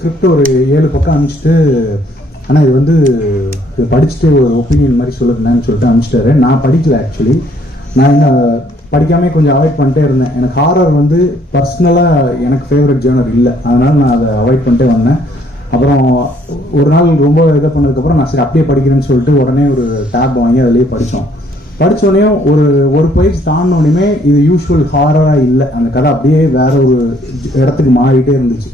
Script ஒரு 7 பக்கம் அனுப்பிச்சிட்டு, ஆனால் இது வந்து இது படிச்சுட்டு ஒரு ஒப்பீனியன் மாதிரி சொல்லுங்கன்னு சொல்லிட்டு அனுப்பிச்சிட்டாரு. நான் படிக்கல ஆக்சுவலி. நான் என்ன படிக்காமே கொஞ்சம் அவாய்ட் பண்ணிட்டே இருந்தேன். எனக்கு ஹாரர் வந்து பர்சனலாக எனக்கு ஃபேவரட் ஜேர்னர் இல்லை, அதனால நான் அதை அவாய்ட் பண்ணிட்டே வந்தேன். அப்புறம் ஒரு நாள் ரொம்ப இதை பண்ணதுக்கப்புறம் நான் சரி அப்படியே படிக்கிறேன்னு சொல்லிட்டு உடனே ஒரு டேப் வாங்கி அதிலேயே படித்தோம். படித்தோடனே ஒரு பேஜ் தாண்டினோடனே இது யூஸ்வல் ஹாரராக இல்லை, அந்த கதை அப்படியே வேற ஒரு இடத்துக்கு மாறிட்டே இருந்துச்சு.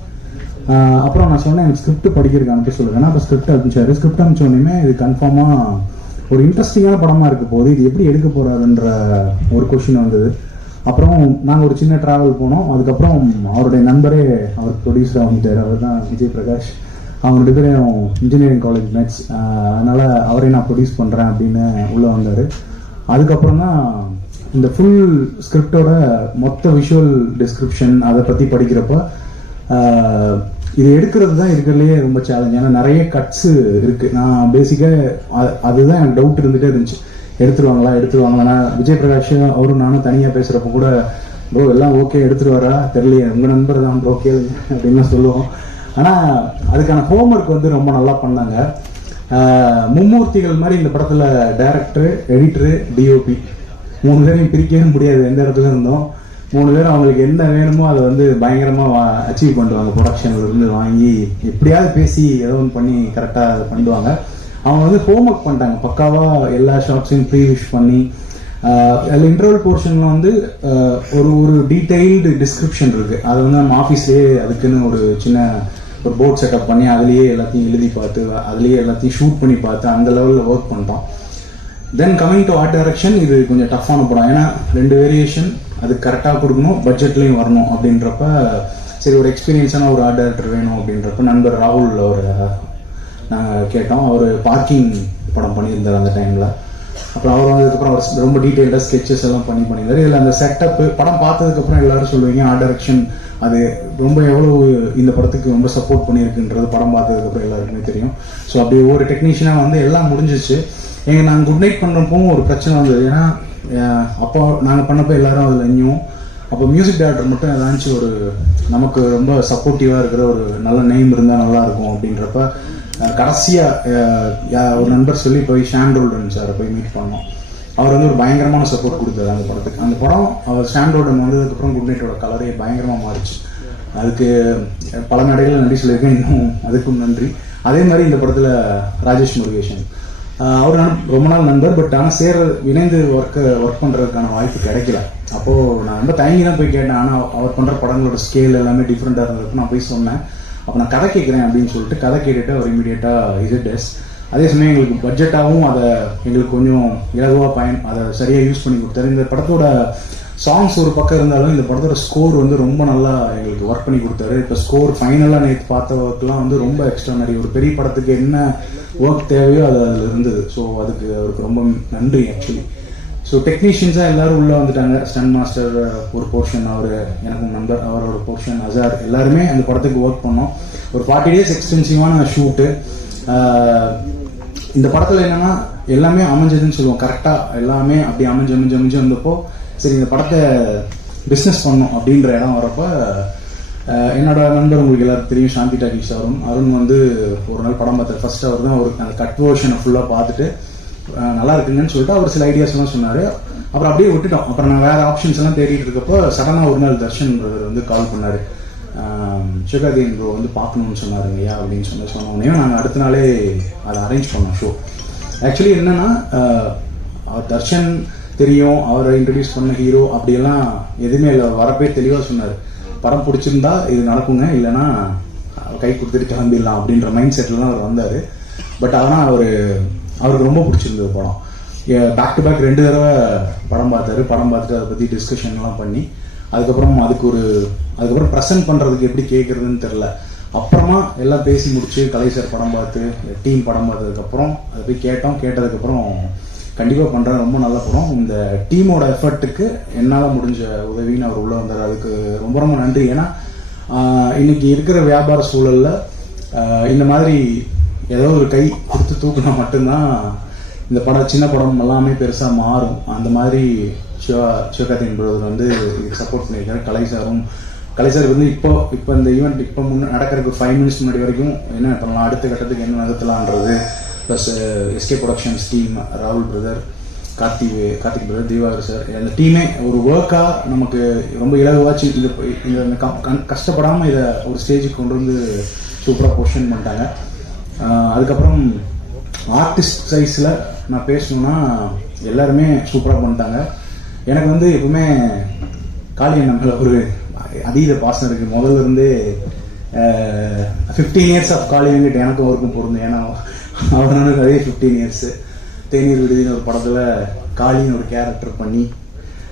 அப்புறம் நான் சொன்னேன் எனக்கு ஸ்கிரிப்ட் படிக்கிறதுக்கு அனுப்பி சொல்லுவேன். அப்போ ஸ்கிரிப்ட் அனுப்பிச்சாரு. ஸ்கிரிப்ட் அனுப்பிச்சோடனே இது கன்ஃபார்மாக ஒரு இன்ட்ரெஸ்டிங்கான படமாக இருக்க போகுது, இது எப்படி எடுக்க போகிறாருன்ற ஒரு கொஷின் வந்தது. அப்புறம் நாங்கள் ஒரு சின்ன ட்ராவல் போனோம். அதுக்கப்புறம் அவருடைய நண்பரே அவர் ப்ரொடியூசராக வந்துட்டார். அவர் தான் விஜய் பிரகாஷ். அவங்க 2 பேரும் இன்ஜினியரிங் காலேஜ் மேட்ச், அதனால் அவரே நான் ப்ரொடியூஸ் பண்ணுறேன் அப்படின்னு உள்ளே வந்தார். அதுக்கப்புறம் தான் இந்த ஃபுல் ஸ்கிரிப்டோட மொத்த விஷுவல் டிஸ்கிரிப்ஷன் அதை பற்றி படிக்கிறப்ப இது எடுக்கிறது தான் இருக்கிறதுலையே ரொம்ப சேலஞ்ச். ஏன்னா நிறைய கட்ஸு இருக்குது. நான் பேசிக்காக அதுதான் எனக்கு டவுட் இருந்துகிட்டே இருந்துச்சு, எடுத்துருவாங்களா. விஜய் பிரகாஷ் அவரும் நானும் தனியாக பேசுகிறப்ப கூட ப்ரோ எல்லாம் ஓகே எடுத்துருவாரா தெரியலையே, உங்கள் நண்பர் தான் ப்ரோ கேளுங்க அப்படின்னு சொல்லுவோம். ஆனால் அதுக்கான ஹோம்ஒர்க் வந்து ரொம்ப நல்லா பண்ணாங்க. மும்மூர்த்திகள் மாதிரி இந்த படத்தில் டைரக்டரு, எடிட்டரு, டிஓபி 3 பேரையும் பிரிக்கவே முடியாது. எந்த இடத்துல இருந்தோம் 3 பேரும் அவங்களுக்கு என்ன வேணுமோ அதை வந்து பயங்கரமாக அச்சீவ் பண்ணுவாங்க. ப்ரொடக்ஷன்லேருந்து வாங்கி எப்படியாவது பேசி ஏதோ ஒன்று பண்ணி கரெக்டாக பண்ணுவாங்க. அவங்க வந்து ஹோம்ஒர்க் பண்ணிட்டாங்க பக்காவாக. எல்லா ஷார்ட்ஸையும் ப்ரீ விஷ் பண்ணி அதில் இன்டர்வல் போர்ஷனில் வந்து ஒரு டீட்டெயில்டு டிஸ்கிரிப்ஷன் இருக்குது. அது வந்து நம்ம ஆஃபீஸ்லேயே அதுக்குன்னு ஒரு சின்ன ஒரு போர்ட் செட்டப் பண்ணி அதுலேயே எல்லாத்தையும் எழுதி பார்த்து அதுலேயே எல்லாத்தையும் ஷூட் பண்ணி பார்த்து அந்த லெவலில் ஒர்க் பண்ணிட்டோம். தென் கமிங் டு ஆர்ட் டைரக்ஷன், இது கொஞ்சம் டஃப்பான படம். ஏன்னா 2 வேரியேஷன் அது கரெக்டாக கொடுக்கணும், பட்ஜெட்லேயும் வரணும். அப்படின்றப்ப சரி ஒரு எக்ஸ்பீரியன்ஸான ஒரு ஆர்ட் டைரக்டர் வேணும் அப்படின்றப்ப நண்பர் ராகுல் அவர் நாங்கள் கேட்டோம். அவர் பார்க்கிங் படம் பண்ணியிருந்தார் அந்த டைமில். அப்புறம் அவர் வந்ததுக்கப்புறம் அவர் ரொம்ப டீட்டெயில்டாக ஸ்கெச்சஸ் எல்லாம் பண்ணியிருந்தார். இதில் அந்த செட்டப்பு படம் பார்த்ததுக்கப்புறம் எல்லாரும் சொல்லுவீங்க ஆர்ட் டைரக்ஷன் அது ரொம்ப எவ்வளோ இந்த படத்துக்கு ரொம்ப சப்போர்ட் பண்ணியிருக்குன்றது படம் பார்த்ததுக்கப்புறம் எல்லாருக்குமே தெரியும். ஸோ அப்படி ஒரு டெக்னீஷியனாக வந்து எல்லாம் முடிஞ்சிச்சு. நாங்கள் குட் நைட் பண்ணுறப்பவும் ஒரு பிரச்சனை வந்தது. ஏன்னா அப்போ நாங்கள் பண்ணப்போ எல்லாரும் அதில் இன்னும் அப்போ மியூசிக் டைரக்டர் மட்டும் ஏதாச்சும் ஒரு நமக்கு ரொம்ப சப்போர்ட்டிவாக இருக்கிற ஒரு நல்ல நேம் இருந்தால் நல்லாயிருக்கும் அப்படின்றப்ப கடைசியாக ஒரு நண்பர் சொல்லி போய் ஷாம்ரோல்டன் சாரை போய் மீட் பண்ணோம். அவர் வந்து ஒரு பயங்கரமான சப்போர்ட் கொடுத்தாரு அந்த படத்துக்கு. அந்த படம் அவர் ஷாம்ரோல்டன் வந்ததுக்கப்புறம் குட் நைட்டோட கலரே பயங்கரமாக மாறிச்சு. அதுக்கு பல நடைகளில் நன்றி சொல்லியிருக்கேன், இன்னும் அதுக்கும் நன்றி. அதே மாதிரி இந்த படத்தில் ராஜேஷ் முருகேசன் அவர் ரொம்ப நாள் நண்பர். பட் ஆனால் இணைந்து ஒர்க் பண்ணுறதுக்கான வாய்ப்பு கிடைக்கல. அப்போது நான் ரொம்ப தயங்கி தான் போய் கேட்டேன். ஆனால் அவர் பண்ணுற படங்களோட ஸ்கேல் எல்லாமே டிஃப்ரெண்ட்டாக இருந்ததுக்கு நான் போய் சொன்னேன். அப்போ நான் கதை கேட்குறேன் அப்படின்னு சொல்லிட்டு கதை கேட்டுட்டு அவர் இமீடியட்டாக இஸ். அதே சமயம் எங்களுக்கு பட்ஜெட்டாகவும் அதை எங்களுக்கு கொஞ்சம் இலகுவாக அதை சரியாக யூஸ் பண்ணி கொடுத்தாரு. இந்த படத்தோட சாங்ஸ் ஒரு பக்கம் இருந்தாலும் இந்த படத்தோட ஸ்கோர் வந்து ரொம்ப நல்லா எங்களுக்கு ஒர்க் பண்ணி கொடுத்தாரு. இப்போ ஸ்கோர் ஃபைனலாக நேற்று பார்த்த ஒர்க்லாம் வந்து ரொம்ப எக்ஸ்ட்ரானரி. ஒரு பெரிய படத்துக்கு என்ன ஒர்க் தேவையோ அது அதில் இருந்தது. ஸோ அதுக்கு அவருக்கு ரொம்ப நன்றி ஆக்சுவலி. ஸோ டெக்னீஷியன்ஸாக எல்லோரும் உள்ளே வந்துட்டாங்க. ஸ்டன் மாஸ்டர் ஒரு போர்ஷன், அவர் எனக்கும் நண்பர் அவரோட போர்ஷன், அசார், எல்லாருமே அந்த படத்துக்கு ஒர்க் பண்ணோம். ஒரு 40 days எக்ஸ்டென்சிவான ஷூட்டு. இந்த படத்தில் என்னென்னா எல்லாமே அமைஞ்சதுன்னு சொல்லுவோம். கரெக்டாக எல்லாமே அப்படி அமைஞ்சு வந்தப்போ சரி இந்த படத்தை பிஸ்னஸ் பண்ணோம் அப்படின்ற இடம் வரப்போ என்னோட நண்பர் உங்களுக்கு எல்லாருக்கும் தெரியும் சாந்தி டாக்கிஸ் அருண் வந்து ஒரு நாள் படம் பார்த்தார். ஃபர்ஸ்ட் அவர் தான் அந்த கட் வேர்ஷனை ஃபுல்லாக பார்த்துட்டு நல்லா இருக்குங்கன்னு சொல்லிட்டு அவர் சில ஐடியாஸ் எல்லாம் சொன்னார். அப்புறம் அப்படியே விட்டுட்டோம். அப்புறம் நான் வேறு ஆப்ஷன்ஸ் எல்லாம் தேடிட்டு இருக்கப்போ சடனாக ஒரு நாள் தர்ஷன் பிரதர் வந்து கால் பண்ணார். சிவகார்த்திகேயன் ப்ரோ வந்து பார்க்கணும்னு சொன்னாருங்கய்யா அப்படின்னு சொன்னோடனே நாங்கள் அடுத்த நாளே அதை அரேஞ்ச் பண்ணோம் ஷோ. ஆக்சுவலி என்னன்னா தர்ஷன் தெரியும், அவரை இன்ட்ரடியூஸ் பண்ண ஹீரோ அப்படியெல்லாம் எதுவுமே இல்லை. வரப்பே தெளிவாக சொன்னார், படம் பிடிச்சிருந்தா இது நடக்குங்க, இல்லைன்னா கை கொடுத்துட்டு கிளம்பிடலாம் அப்படின்ற மைண்ட் செட்டில் தான் அவர் வந்தார். பட் ஆனால் அவருக்கு ரொம்ப பிடிச்சிருந்தது படம். பேக் டு பேக் 2 தடவை படம் பார்த்தாரு. படம் பார்த்துட்டு அதை பற்றி டிஸ்கஷன்லாம் பண்ணி அதுக்கப்புறம் ப்ரெசென்ட் பண்ணுறதுக்கு எப்படி கேட்குறதுன்னு தெரில. அப்புறமா எல்லாம் பேசி முடிச்சு கலை சார் படம் பார்த்து டீம் படம் பார்த்ததுக்கப்புறம் அதை போய் கேட்டதுக்கப்புறம் கண்டிப்பாக பண்ணுறேன், ரொம்ப நல்ல படம், இந்த டீமோட எஃபர்ட்டுக்கு என்னால் முடிஞ்ச உதவின்னு அவர் உள்ளே வந்தார். அதுக்கு ரொம்ப ரொம்ப நன்றி. ஏன்னா இன்னைக்கு இருக்கிற வியாபார சூழலில் இந்த மாதிரி ஏதோ ஒரு கை கொடுத்து தூக்குனா மட்டும்தான் இந்த படம் சின்ன படம் எல்லாமே பெருசாக மாறும். அந்த மாதிரி சிவகார்த்திகேயன் பிரதர் வந்து இதுக்கு சப்போர்ட் பண்ணியிருக்காரு. கலை சாரும் கலை சார் வந்து இப்போ இந்த ஈவெண்ட் இப்போ நடக்கிறதுக்கு 5 மினிட்ஸ் முன்னாடி வரைக்கும் என்ன பண்ணலாம், அடுத்த கட்டத்துக்கு என்ன நகர்த்தலான்றது, ப்ளஸ் எஸ்கே ப்ரொடக்ஷன்ஸ் டீம், ராகுல் brother, Karthik brother, Deepakar sir, அந்த டீமே ஒரு ஒர்க்காக நமக்கு ரொம்ப இலகுவாச்சு இந்த கஷ்டப்படாமல் இதை ஒரு ஸ்டேஜுக்கு கொண்டு வந்து சூப்பராக பொசிஷன் பண்ணிட்டாங்க. அதுக்கப்புறம் ஆர்டிஸ்ட் சைஸில் நான் பேசணுன்னா எல்லாருமே சூப்பராக பண்ணிட்டாங்க. எனக்கு வந்து எப்பவுமே காளியன் நம்மள ஒரு அதீத பாசம் இருக்குது. முதல்ல இருந்து 15 இயர்ஸ் ஆஃப் காளியன்கிட்ட எனக்கும் அவருக்கும் பொருந்தும். ஏன்னா அவருக்கு அதே 15 இயர்ஸ். தேநீர் விடுதின்னு ஒரு படத்தில் காளின்னு ஒரு கேரக்டர் பண்ணி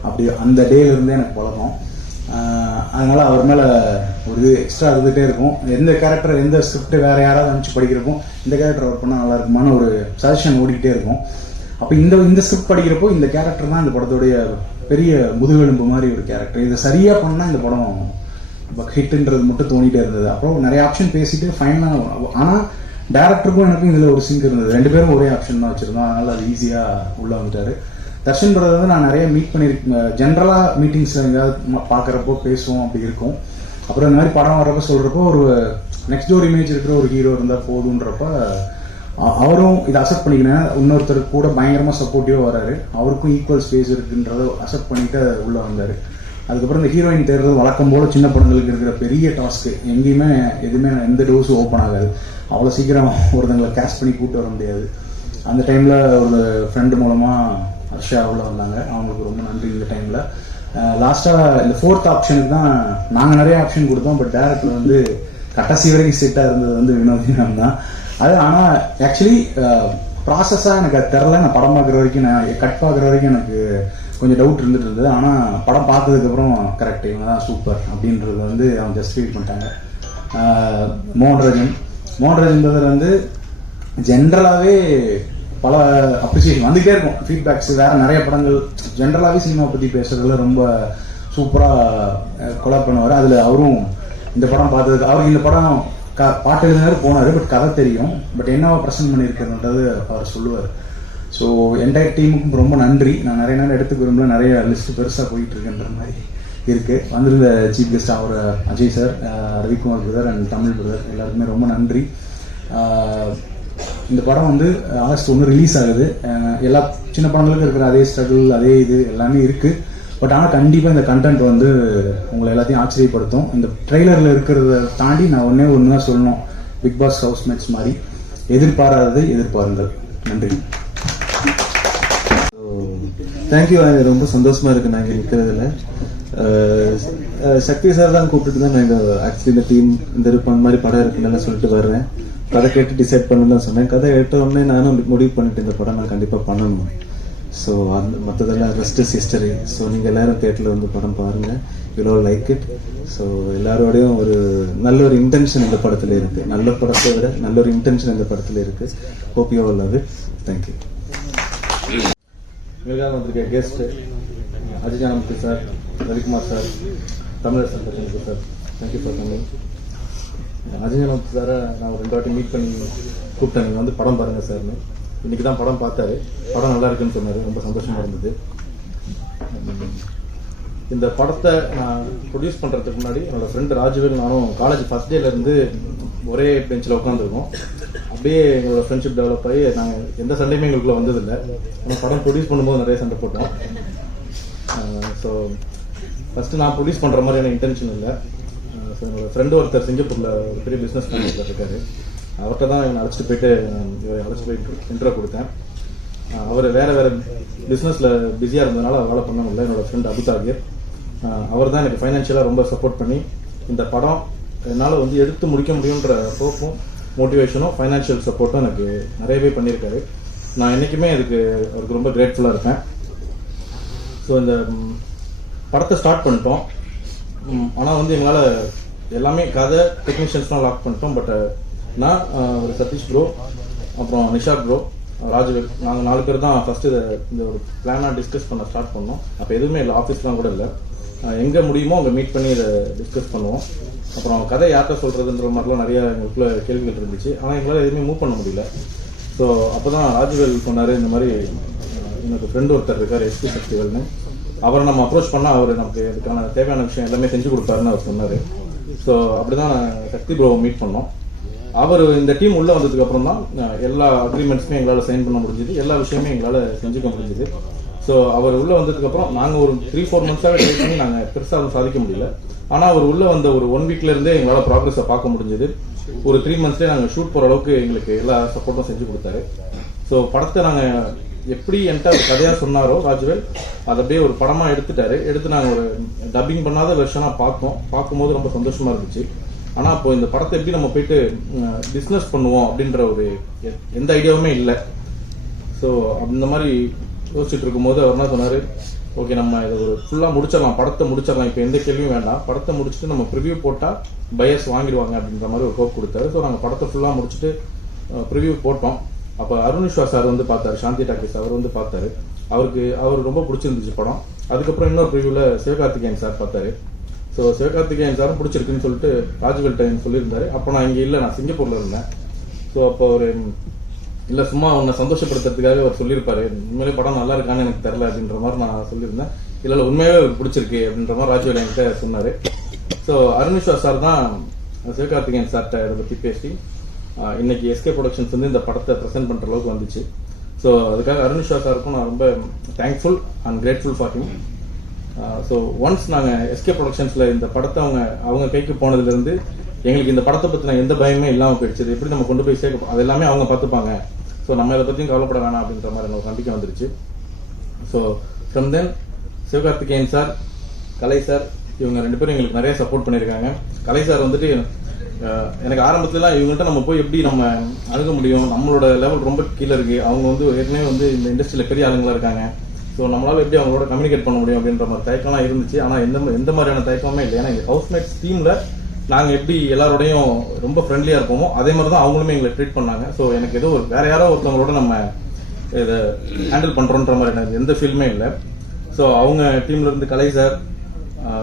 அப்படி அந்த டேலேருந்தே எனக்கு பழக்கம். அதனால் அவர் மேலே ஒரு இது எக்ஸ்ட்ரா இருந்துகிட்டே இருக்கும். எந்த கேரக்டர் எந்த ஸ்கிரிப்ட் வேறு யாராவது அனுப்பிச்சு படிக்கிறப்போ இந்த கேரக்டர் ஒர்க் பண்ணால் நல்லா இருக்குமான ஒரு சஜஷன் ஓடிக்கிட்டே இருக்கும். அப்போ இந்த ஸ்கிரிப்ட் படிக்கிறப்போ இந்த கேரக்டர் தான் இந்த படத்துடைய பெரிய முதுகெலும்பு மாதிரி ஒரு கேரக்டர். இதை சரியாக பண்ணால் இந்த படம் ஹிட்டுன்றது மட்டும் தோணிகிட்டே இருந்தது. அப்புறம் நிறைய ஆப்ஷன் பேசிட்டு ஃபைனலாக, ஆனால் டேரக்டருக்கும் எனக்கும் இதில் ஒரு சிங்க் இருந்தது. 2 பேரும் ஒரே ஆப்ஷன் தான் வச்சுருந்தோம். அதனால் அது ஈஸியாக உள்ளே வந்துட்டார். தர்ஷன் பிரதர் வந்து நான் நிறைய மீட் பண்ணியிருக்கேன். ஜென்ரலாக மீட்டிங்ஸில் எங்கேயாவது பார்க்குறப்போ பேசுவோம், அப்படி இருக்கும். அப்புறம் இந்த மாதிரி படம் வர்றப்போ சொல்கிறப்போ ஒரு நெக்ஸ்ட் டோர் இமேஜ் இருக்கிற ஒரு ஹீரோ இருந்தால் போதுன்றப்ப அவரும் இதை அக்செப்ட் பண்ணிக்கிறேன். இன்னொருத்தர் கூட பயங்கரமாக சப்போர்ட்டிவாக வராரு, அவருக்கும் ஈக்குவல் ஸ்பேஸ் இருக்குன்றதை அக்செப்ட் பண்ணிட்டு உள்ளே வந்தார். அதுக்கப்புறம் இந்த ஹீரோயின் தேடுறது வழக்கம் போல் சின்ன படங்களுக்கு இருக்கிற பெரிய டாஸ்க்கு. எங்கேயுமே எதுவுமே எந்த டோஸும் ஓப்பன் ஆகாது. அவ்வளோ சீக்கிரம் ஒருத்தங்களை கேஷ் பண்ணி கூப்பிட்டு வர முடியாது. அந்த டைமில் ஒரு ஃப்ரெண்டு மூலமாக ஹர்ஷா உள்ள வந்தாங்க. அவங்களுக்கு ரொம்ப நன்றி. இந்த டைமில் லாஸ்ட்டாக இந்த 4th ஆப்ஷனுக்கு தான் நாங்கள் நிறைய ஆப்ஷன் கொடுத்தோம். பட் டேரக்டர் வந்து கடைசி வரைக்கும் செட்டாக இருந்தது வந்து வினோதினம் தான். அது ஆனால் ஆக்சுவலி ப்ராசஸாக எனக்கு அது தெரில. நான் படம் பார்க்குற வரைக்கும், நான் கட் பார்க்குற வரைக்கும் எனக்கு கொஞ்சம் டவுட் இருந்துட்டு இருந்தது. ஆனால் படம் பார்த்ததுக்கப்புறம் கரெக்ட், இவங்க தான் சூப்பர் அப்படின்றது வந்து அவங்க ஜஸ்டிஃபை பண்ணிட்டாங்க. மோகன்ராஜன் பிரதர் வந்து ஜென்ரலாகவே பல அப்ரிசியேஷன் வந்துகிட்டே இருக்கும், ஃபீட்பேக்ஸ். வேறு நிறைய படங்கள் ஜென்ரலாகவே சினிமா பற்றி பேசுறதுல ரொம்ப சூப்பராக கொலாப் பண்ணுவார். அதில் அவரும் இந்த படம் பார்த்ததுக்கு அவருக்கு இந்த படம் பாட்டு எழுதினாரு போனார். பட் கதை தெரியும், பட் என்னவா ப்ரெசென்ட் பண்ணியிருக்கிறன்றது அவர் சொல்லுவார். ஸோ என்டையர் டீமுக்கும் ரொம்ப நன்றி. நான் நிறைய நேரம் எடுத்துக்க விரும்பல, நிறைய லிஸ்ட்டு பெருசாக போயிட்டு இருக்குன்ற மாதிரி இருக்குது. வந்திருந்த சீஃப் கெஸ்ட் அவர் Ajay sir, Ravikumar brother and Tamil brother எல்லாருக்குமே ரொம்ப நன்றி. இந்த படம் வந்து ஆகஸ்ட் 1 ரிலீஸ் ஆகுது. எல்லா சின்ன படங்களுக்கும் இருக்கிற அதே ஸ்ட்ரகிள், அதே இது எல்லாமே இருக்குது. பட் ஆனால் கண்டிப்பாக இந்த கண்டென்ட் வந்து உங்களை எல்லாத்தையும் ஆச்சரியப்படுத்தும். இந்த ட்ரெய்லரில் இருக்கிறத தாண்டி நான் ஒன்று தான் சொல்லணும், பிக் பாஸ் ஹவுஸ்மேட்ஸ் மாதிரி எதிர்பாராததை எதிர்பாருங்கள். நன்றி. தேங்க்யூ. ரொம்ப சந்தோஷமா இருக்கு நாங்கள் இருக்கிறதுல. சக்தி சார் தான் கூப்பிட்டு தான் நாங்கள் ஆக்சுவலி இந்த டீம் இந்த இருப்பான் மாதிரி படம் இருக்குன்னு சொல்லிட்டு வர்றேன். கதை கேட்டு டிசைட் பண்ணு தான் சொன்னேன். கதை கேட்ட உடனே நானும் முடிவு பண்ணிட்டு இந்த படம் நான் கண்டிப்பாக பண்ணணும். ஸோ அந்த மற்றதெல்லாம் ரெஸ்ட் இஸ் ஹிஸ்டரி. ஸோ நீங்கள் எல்லாரும் தேட்டரில் வந்து படம் பாருங்கள், you all like it. So எல்லாரோடையும் ஒரு நல்ல ஒரு இன்டென்ஷன் இந்த படத்தில் இருக்குது. நல்ல படத்தை விட நல்ல ஒரு இன்டென்ஷன் இந்த படத்தில் இருக்குது. Hope you all love it. Thank you. இவங்க வந்திருக்க guest Ajijanamuthu sir, Ravikumar sir, Tamilarasan sir, thank you for coming. Ajijanamuthu சாரை நான் ஒரு 2 வாட்டி மீட் பண்ணி கூப்பிட்டேன், நீங்கள் வந்து படம் பாருங்கள் சார்னு. இன்றைக்கி தான் படம் பார்த்தாரு. படம் நல்லா இருக்குன்னு சொன்னார். ரொம்ப சந்தோஷமாக இருந்தது. இந்த படத்தை நான் ப்ரொடியூஸ் பண்ணுறதுக்கு முன்னாடி என்னோடய ஃப்ரெண்டு ராஜுவேல் நானும் காலேஜ் ஃபஸ்ட் டேலேருந்து ஒரே பெஞ்சில் உட்காந்துருக்கோம். அப்படியே எங்களோட ஃப்ரெண்ட்ஷிப் டெவலப் ஆகி நாங்கள் எந்த சண்டையுமே எங்களுக்குள்ளே வந்ததில்லை. ஆனால் படம் ப்ரொடியூஸ் பண்ணும்போது நிறைய சண்டை போட்டோம். ஸோ ஃபஸ்ட்டு நான் ப்ரொடியூஸ் பண்ணுற மாதிரியான இன்டென்ஷன் இல்லை. ஸோ என்னோடய ஃப்ரெண்டு ஒருத்தர் சிங்கப்பூரில் ஒரு பெரிய பிஸ்னஸ் மேனேஜர் இருக்கார். அவர்கிட்ட தான் என்னை அழைச்சிட்டு போயிட்டு இன்ட்ரோ கொடுத்தேன். அவர் வேறு பிஸ்னஸில் பிஸியாக இருந்ததுனால அவரால் பண்ண முடியல. என்னோடய ஃப்ரெண்ட் அபுதாகிர், அவர் தான் எனக்கு ஃபைனான்ஷியலாக ரொம்ப சப்போர்ட் பண்ணி இந்த படம் என்னால் வந்து எடுத்து முடிக்க முடியுன்ற ஹோப்பும் மோட்டிவேஷனும் ஃபைனான்ஷியல் சப்போர்ட்டும் எனக்கு நிறையவே பண்ணியிருக்காரு. நான் என்றைக்குமே அதுக்கு அவருக்கு ரொம்ப கிரேட்ஃபுல்லாக இருப்பேன். ஸோ இந்த படத்தை ஸ்டார்ட் பண்ணிட்டோம். ஆனால் வந்து எங்களால் எல்லாமே கதை டெக்னீஷியன்ஸ்லாம் லாக் பண்ணிட்டோம். பட் நான் ஒரு சதீஷ் ப்ரோ, அப்புறம் நிஷா ப்ரோ, ராஜுவேல், நாங்கள் 4 பேர் தான் ஃபஸ்ட்டு இந்த ஒரு பிளானாக டிஸ்கஸ் பண்ண ஸ்டார்ட் பண்ணோம். அப்போ எதுவுமே இல்லை, ஆஃபீஸ்லாம் கூட இல்லை. எங்கே முடியுமோ அங்கே மீட் பண்ணி இதை டிஸ்கஸ் பண்ணுவோம். அப்புறம் கதை யார்கிட்ட சொல்கிறதுன்ற மாதிரிலாம் நிறையா எங்களுக்குள்ள கேள்விகள் இருந்துச்சு. ஆனால் எங்களால் எதுவுமே மூவ் பண்ண முடியல. ஸோ அப்போ தான் ராஜுவேல் சொன்னார், இந்த மாதிரி எனக்கு ஃப்ரெண்டு ஒருத்தர் இருக்கார் எஸ்பி சக்திவேல்னு, அவரை நம்ம அப்ரோச் பண்ணால் அவர் நமக்கு இதுக்கான தேவையான விஷயம் எல்லாமே செஞ்சு கொடுப்பாருன்னு அவர் சொன்னார். ஸோ அப்படிதான் நான் சக்தி ப்ரோவை மீட் பண்ணோம். அவர் இந்த டீம் உள்ளே வந்ததுக்கு அப்புறம் தான் எல்லா அக்ரிமெண்ட்ஸுமே எங்களால் சைன் பண்ண முடிஞ்சுது, எல்லா விஷயமே எங்களால் செஞ்சுக்க முடிஞ்சுது. ஸோ அவர் உள்ளே வந்ததுக்கப்புறம் நாங்கள் ஒரு 3-4 மந்த்ஸாகவே ட்ரை பண்ணி நாங்கள் பெருசாக சாதிக்க முடியல. ஆனால் அவர் உள்ளே வந்த ஒரு 1 வீக்லேருந்தே எங்களால் ப்ராக்ரஸை பார்க்க முடிஞ்சது. ஒரு 3 மந்த்ஸ்லேயே நாங்கள் ஷூட் போகிற அளவுக்கு எங்களுக்கு எல்லா சப்போர்ட்டும் செஞ்சு கொடுத்தாரு. ஸோ படத்தை நாங்கள் எப்படி என்கிட்ட ஒரு கதையாக சொன்னாரோ ராஜ்வேல், அதை அப்படியே ஒரு படமாக எடுத்து நாங்கள் ஒரு டப்பிங் பண்ணாத வெர்ஷனாக பார்க்கும்போது ரொம்ப சந்தோஷமாக இருந்துச்சு. ஆனால் இப்போ இந்த படத்தை எப்படி நம்ம போயிட்டு பிஸ்னஸ் பண்ணுவோம் அப்படின்ற ஒரு எந்த ஐடியாவுமே இல்லை. ஸோ அந்த மாதிரி யோசிச்சுட்டு இருக்கும்போது அவர் என்ன சொன்னார், ஓகே நம்ம இதை ஒரு ஃபுல்லாக முடிச்சிடலாம், படத்தை முடிச்சிடலாம், இப்போ எந்த கேள்வியும் வேண்டாம், படத்தை முடிச்சுட்டு நம்ம ப்ரிவியூ போட்டால் பையர்ஸ் வாங்கிடுவாங்க அப்படின்ற மாதிரி ஒரு ஹோப் கொடுத்தாரு. ஸோ நாங்கள் படத்தை ஃபுல்லாக முடிச்சுட்டு ப்ரிவியூ போட்டோம். அப்போ அருண் விஸ்வா சார் வந்து பார்த்தாரு, சாந்தி டாக்கீஸ் அவர் வந்து பார்த்தாரு. அவர் ரொம்ப பிடிச்சிருந்துச்சு படம். அதுக்கப்புறம் இன்னொரு ப்ரிவியூவில் சிவகார்த்திகேயன் சார் பார்த்தாரு. ஸோ சிவகார்த்திகேயன் சாரும் பிடிச்சிருக்குன்னு சொல்லிட்டு ராஜ்வேல்ட்ட சொல்லியிருந்தாரு. அப்போ நான் இங்கே இல்லை, நான் சிங்கப்பூரில் இருந்தேன். ஸோ அப்போ ஒரு இல்லை சும்மா உன்னை சந்தோஷப்படுத்துறதுக்காக அவர் சொல்லியிருப்பாரு, உண்மையிலே படம் நல்லா இருக்கான்னு எனக்கு தெரில அப்படின்ற மாதிரி நான் சொல்லியிருந்தேன். இல்லை உண்மையாகவே பிடிச்சிருக்கு அப்படின்ற மாதிரி ராஜ்வேல் என்கிட்ட சொன்னார். ஸோ அருண் விஸ்வா சார் தான் சிவகார்த்திகேயன் சார்கிட்ட இதை பற்றி பேசி இன்னைக்கு எஸ்கே ப்ரொடக்ஷன்ஸ் வந்து இந்த படத்தை ப்ரெசென்ட் பண்ணுற அளவுக்கு வந்துச்சு. ஸோ அதுக்காக அருண் விஸ்வா சாருக்கும் நான் ரொம்ப thankful and grateful for him. So once நாங்கள் எஸ்கே ப்ரொடக்ஷன்ஸில் இந்த படத்தை அவங்க கைக்கு போனதுலேருந்து எங்களுக்கு இந்த படத்தை பற்றின எந்த பயமே இல்லாமல் போயிடுச்சு. எப்படி நம்ம கொண்டு போய் சேர்க்க அது எல்லாமே அவங்க பார்த்துப்பாங்க, ஸோ நம்ம இதை பற்றியும் கவலைப்பட வேணாம் அப்படின்ற மாதிரி எனக்கு நம்பிக்கை வந்துருச்சு. So from then Sivakarthikeyan sir, Kalai sir, இவங்க 2 பேரும் எங்களுக்கு நிறைய சப்போர்ட் பண்ணியிருக்காங்க. கலை சார் வந்துட்டு எனக்கு ஆரம்பத்துலலாம் இவங்கள்ட்ட நம்ம போய் எப்படி நம்ம அணுக முடியும், நம்மளோட லெவல் ரொம்ப கீழே இருக்குது, அவங்க வந்து ஏற்கனவே வந்து இந்த இண்டஸ்ட்ரியில் பெரிய ஆளுங்களாக இருக்காங்க, ஸோ நம்மளால் எப்படி அவங்களோட கம்யூனிகேட் பண்ண முடியும் அப்படின்ற மாதிரி தயக்கம்லாம் இருந்துச்சு. ஆனால் எந்த மாதிரியான தயக்கமே இல்லை. ஏன்னா எங்கள் ஹவுஸ்மேட்ஸ் டீமில் நாங்கள் எப்படி எல்லாரோடையும் ரொம்ப ஃப்ரெண்ட்லியாக இருப்போமோ அதே மாதிரி தான் அவங்களுமே எங்களை ட்ரீட் பண்ணாங்க. ஸோ எனக்கு ஏதோ வேற யாரோ ஒருத்தவங்களோட நம்ம இதை ஹேண்டில் பண்ணுறோன்ற மாதிரி எனக்கு எந்த ஃபீல்மே இல்லை. ஸோ அவங்க டீம்ல இருந்து கலை சார்,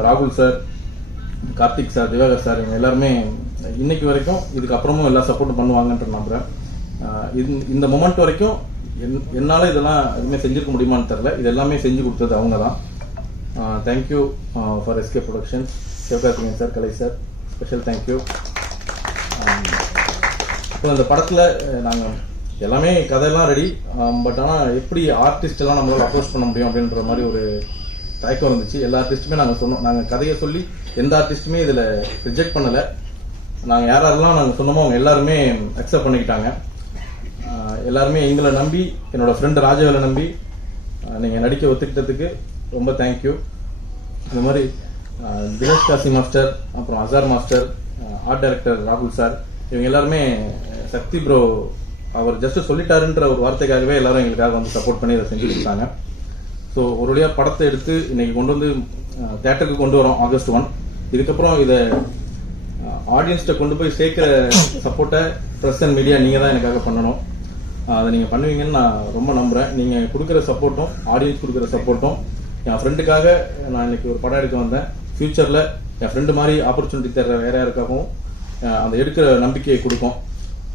ராகுல் sir, Karthik sir, Diwakar sir, இவங்க எல்லாருமே இன்னைக்கு வரைக்கும் இதுக்கப்புறமும் எல்லா சப்போர்ட்டும் பண்ணுவாங்கன்ற நம்புறேன். இந்த மொமெண்ட் வரைக்கும் என்னால் இதெல்லாம் எதுவுமே செஞ்சிருக்க முடியுமான்னு தெரில, இது எல்லாமே செஞ்சு கொடுத்தது அவங்க தான். Thank you for SK productions, Sivakarthikeyan sir, Kalai sir, special thank you. இப்போ இந்த படத்தில் நாங்கள் எல்லாமே கதையெல்லாம் ரெடி, பட் ஆனால் எப்படி ஆர்டிஸ்ட் எல்லாம் நம்மளால் அப்ரோச் பண்ண முடியும் அப்படின்ற மாதிரி ஒரு தயக்கம் இருந்துச்சு. எல்லா ஆர்டிஸ்ட்டுமே நாங்கள் சொன்னோம், நாங்கள் கதையை சொல்லி எந்த ஆர்டிஸ்ட்டுமே இதில் ரிஜெக்ட் பண்ணலை. நாங்கள் யாரெல்லாம் நாங்கள் சொன்னோமோ அவங்க எல்லாருமே அக்செப்ட் பண்ணிக்கிட்டாங்க. எல்லாருமே எங்களை நம்பி, என்னோட ஃப்ரெண்டு ராஜவேலை நம்பி நீங்கள் நடிக்க ஒத்துக்கிட்டதுக்கு ரொம்ப தேங்க்யூ. இந்த மாதிரி தினேஷ் காசி மாஸ்டர், அப்புறம் அசார் மாஸ்டர், ஆர்ட் டைரக்டர் ராகுல் சார், இவங்க எல்லாருமே சக்தி ப்ரோ அவர் ஜஸ்ட் சொல்லிட்டாருன்ற ஒரு வார்த்தைக்காகவே எல்லாரும் எங்களுக்காக வந்து சப்போர்ட் பண்ணி இதை செஞ்சு கொடுத்தாங்க. ஸோ ஒரு வழியாக படத்தை எடுத்து இன்னைக்கு கொண்டு வந்து தியேட்டருக்கு கொண்டு வரோம் August 1. இதுக்கப்புறம் இதை ஆடியன்ஸ்கிட்ட கொண்டு போய் சேர்க்கிற சப்போர்ட்டை ப்ரெஸ் அண்ட் மீடியா நீங்கள் தான் எனக்காக பண்ணணும். அதை நீங்கள் பண்ணுவீங்கன்னு நான் ரொம்ப நம்புகிறேன். நீங்கள் கொடுக்குற சப்போர்ட்டும் ஆடியன்ஸ் கொடுக்குற சப்போர்ட்டும் என் ஃப்ரெண்டுக்காக நான் இன்னைக்கு ஒரு படம் எடுக்க வந்தேன். ஃபியூச்சரில் என் ஃப்ரெண்டு மாதிரி ஆப்பர்ச்சுனிட்டி தர்ற வேற யாருக்காகவும் அந்த எடுக்கிற நம்பிக்கையை கொடுக்கும்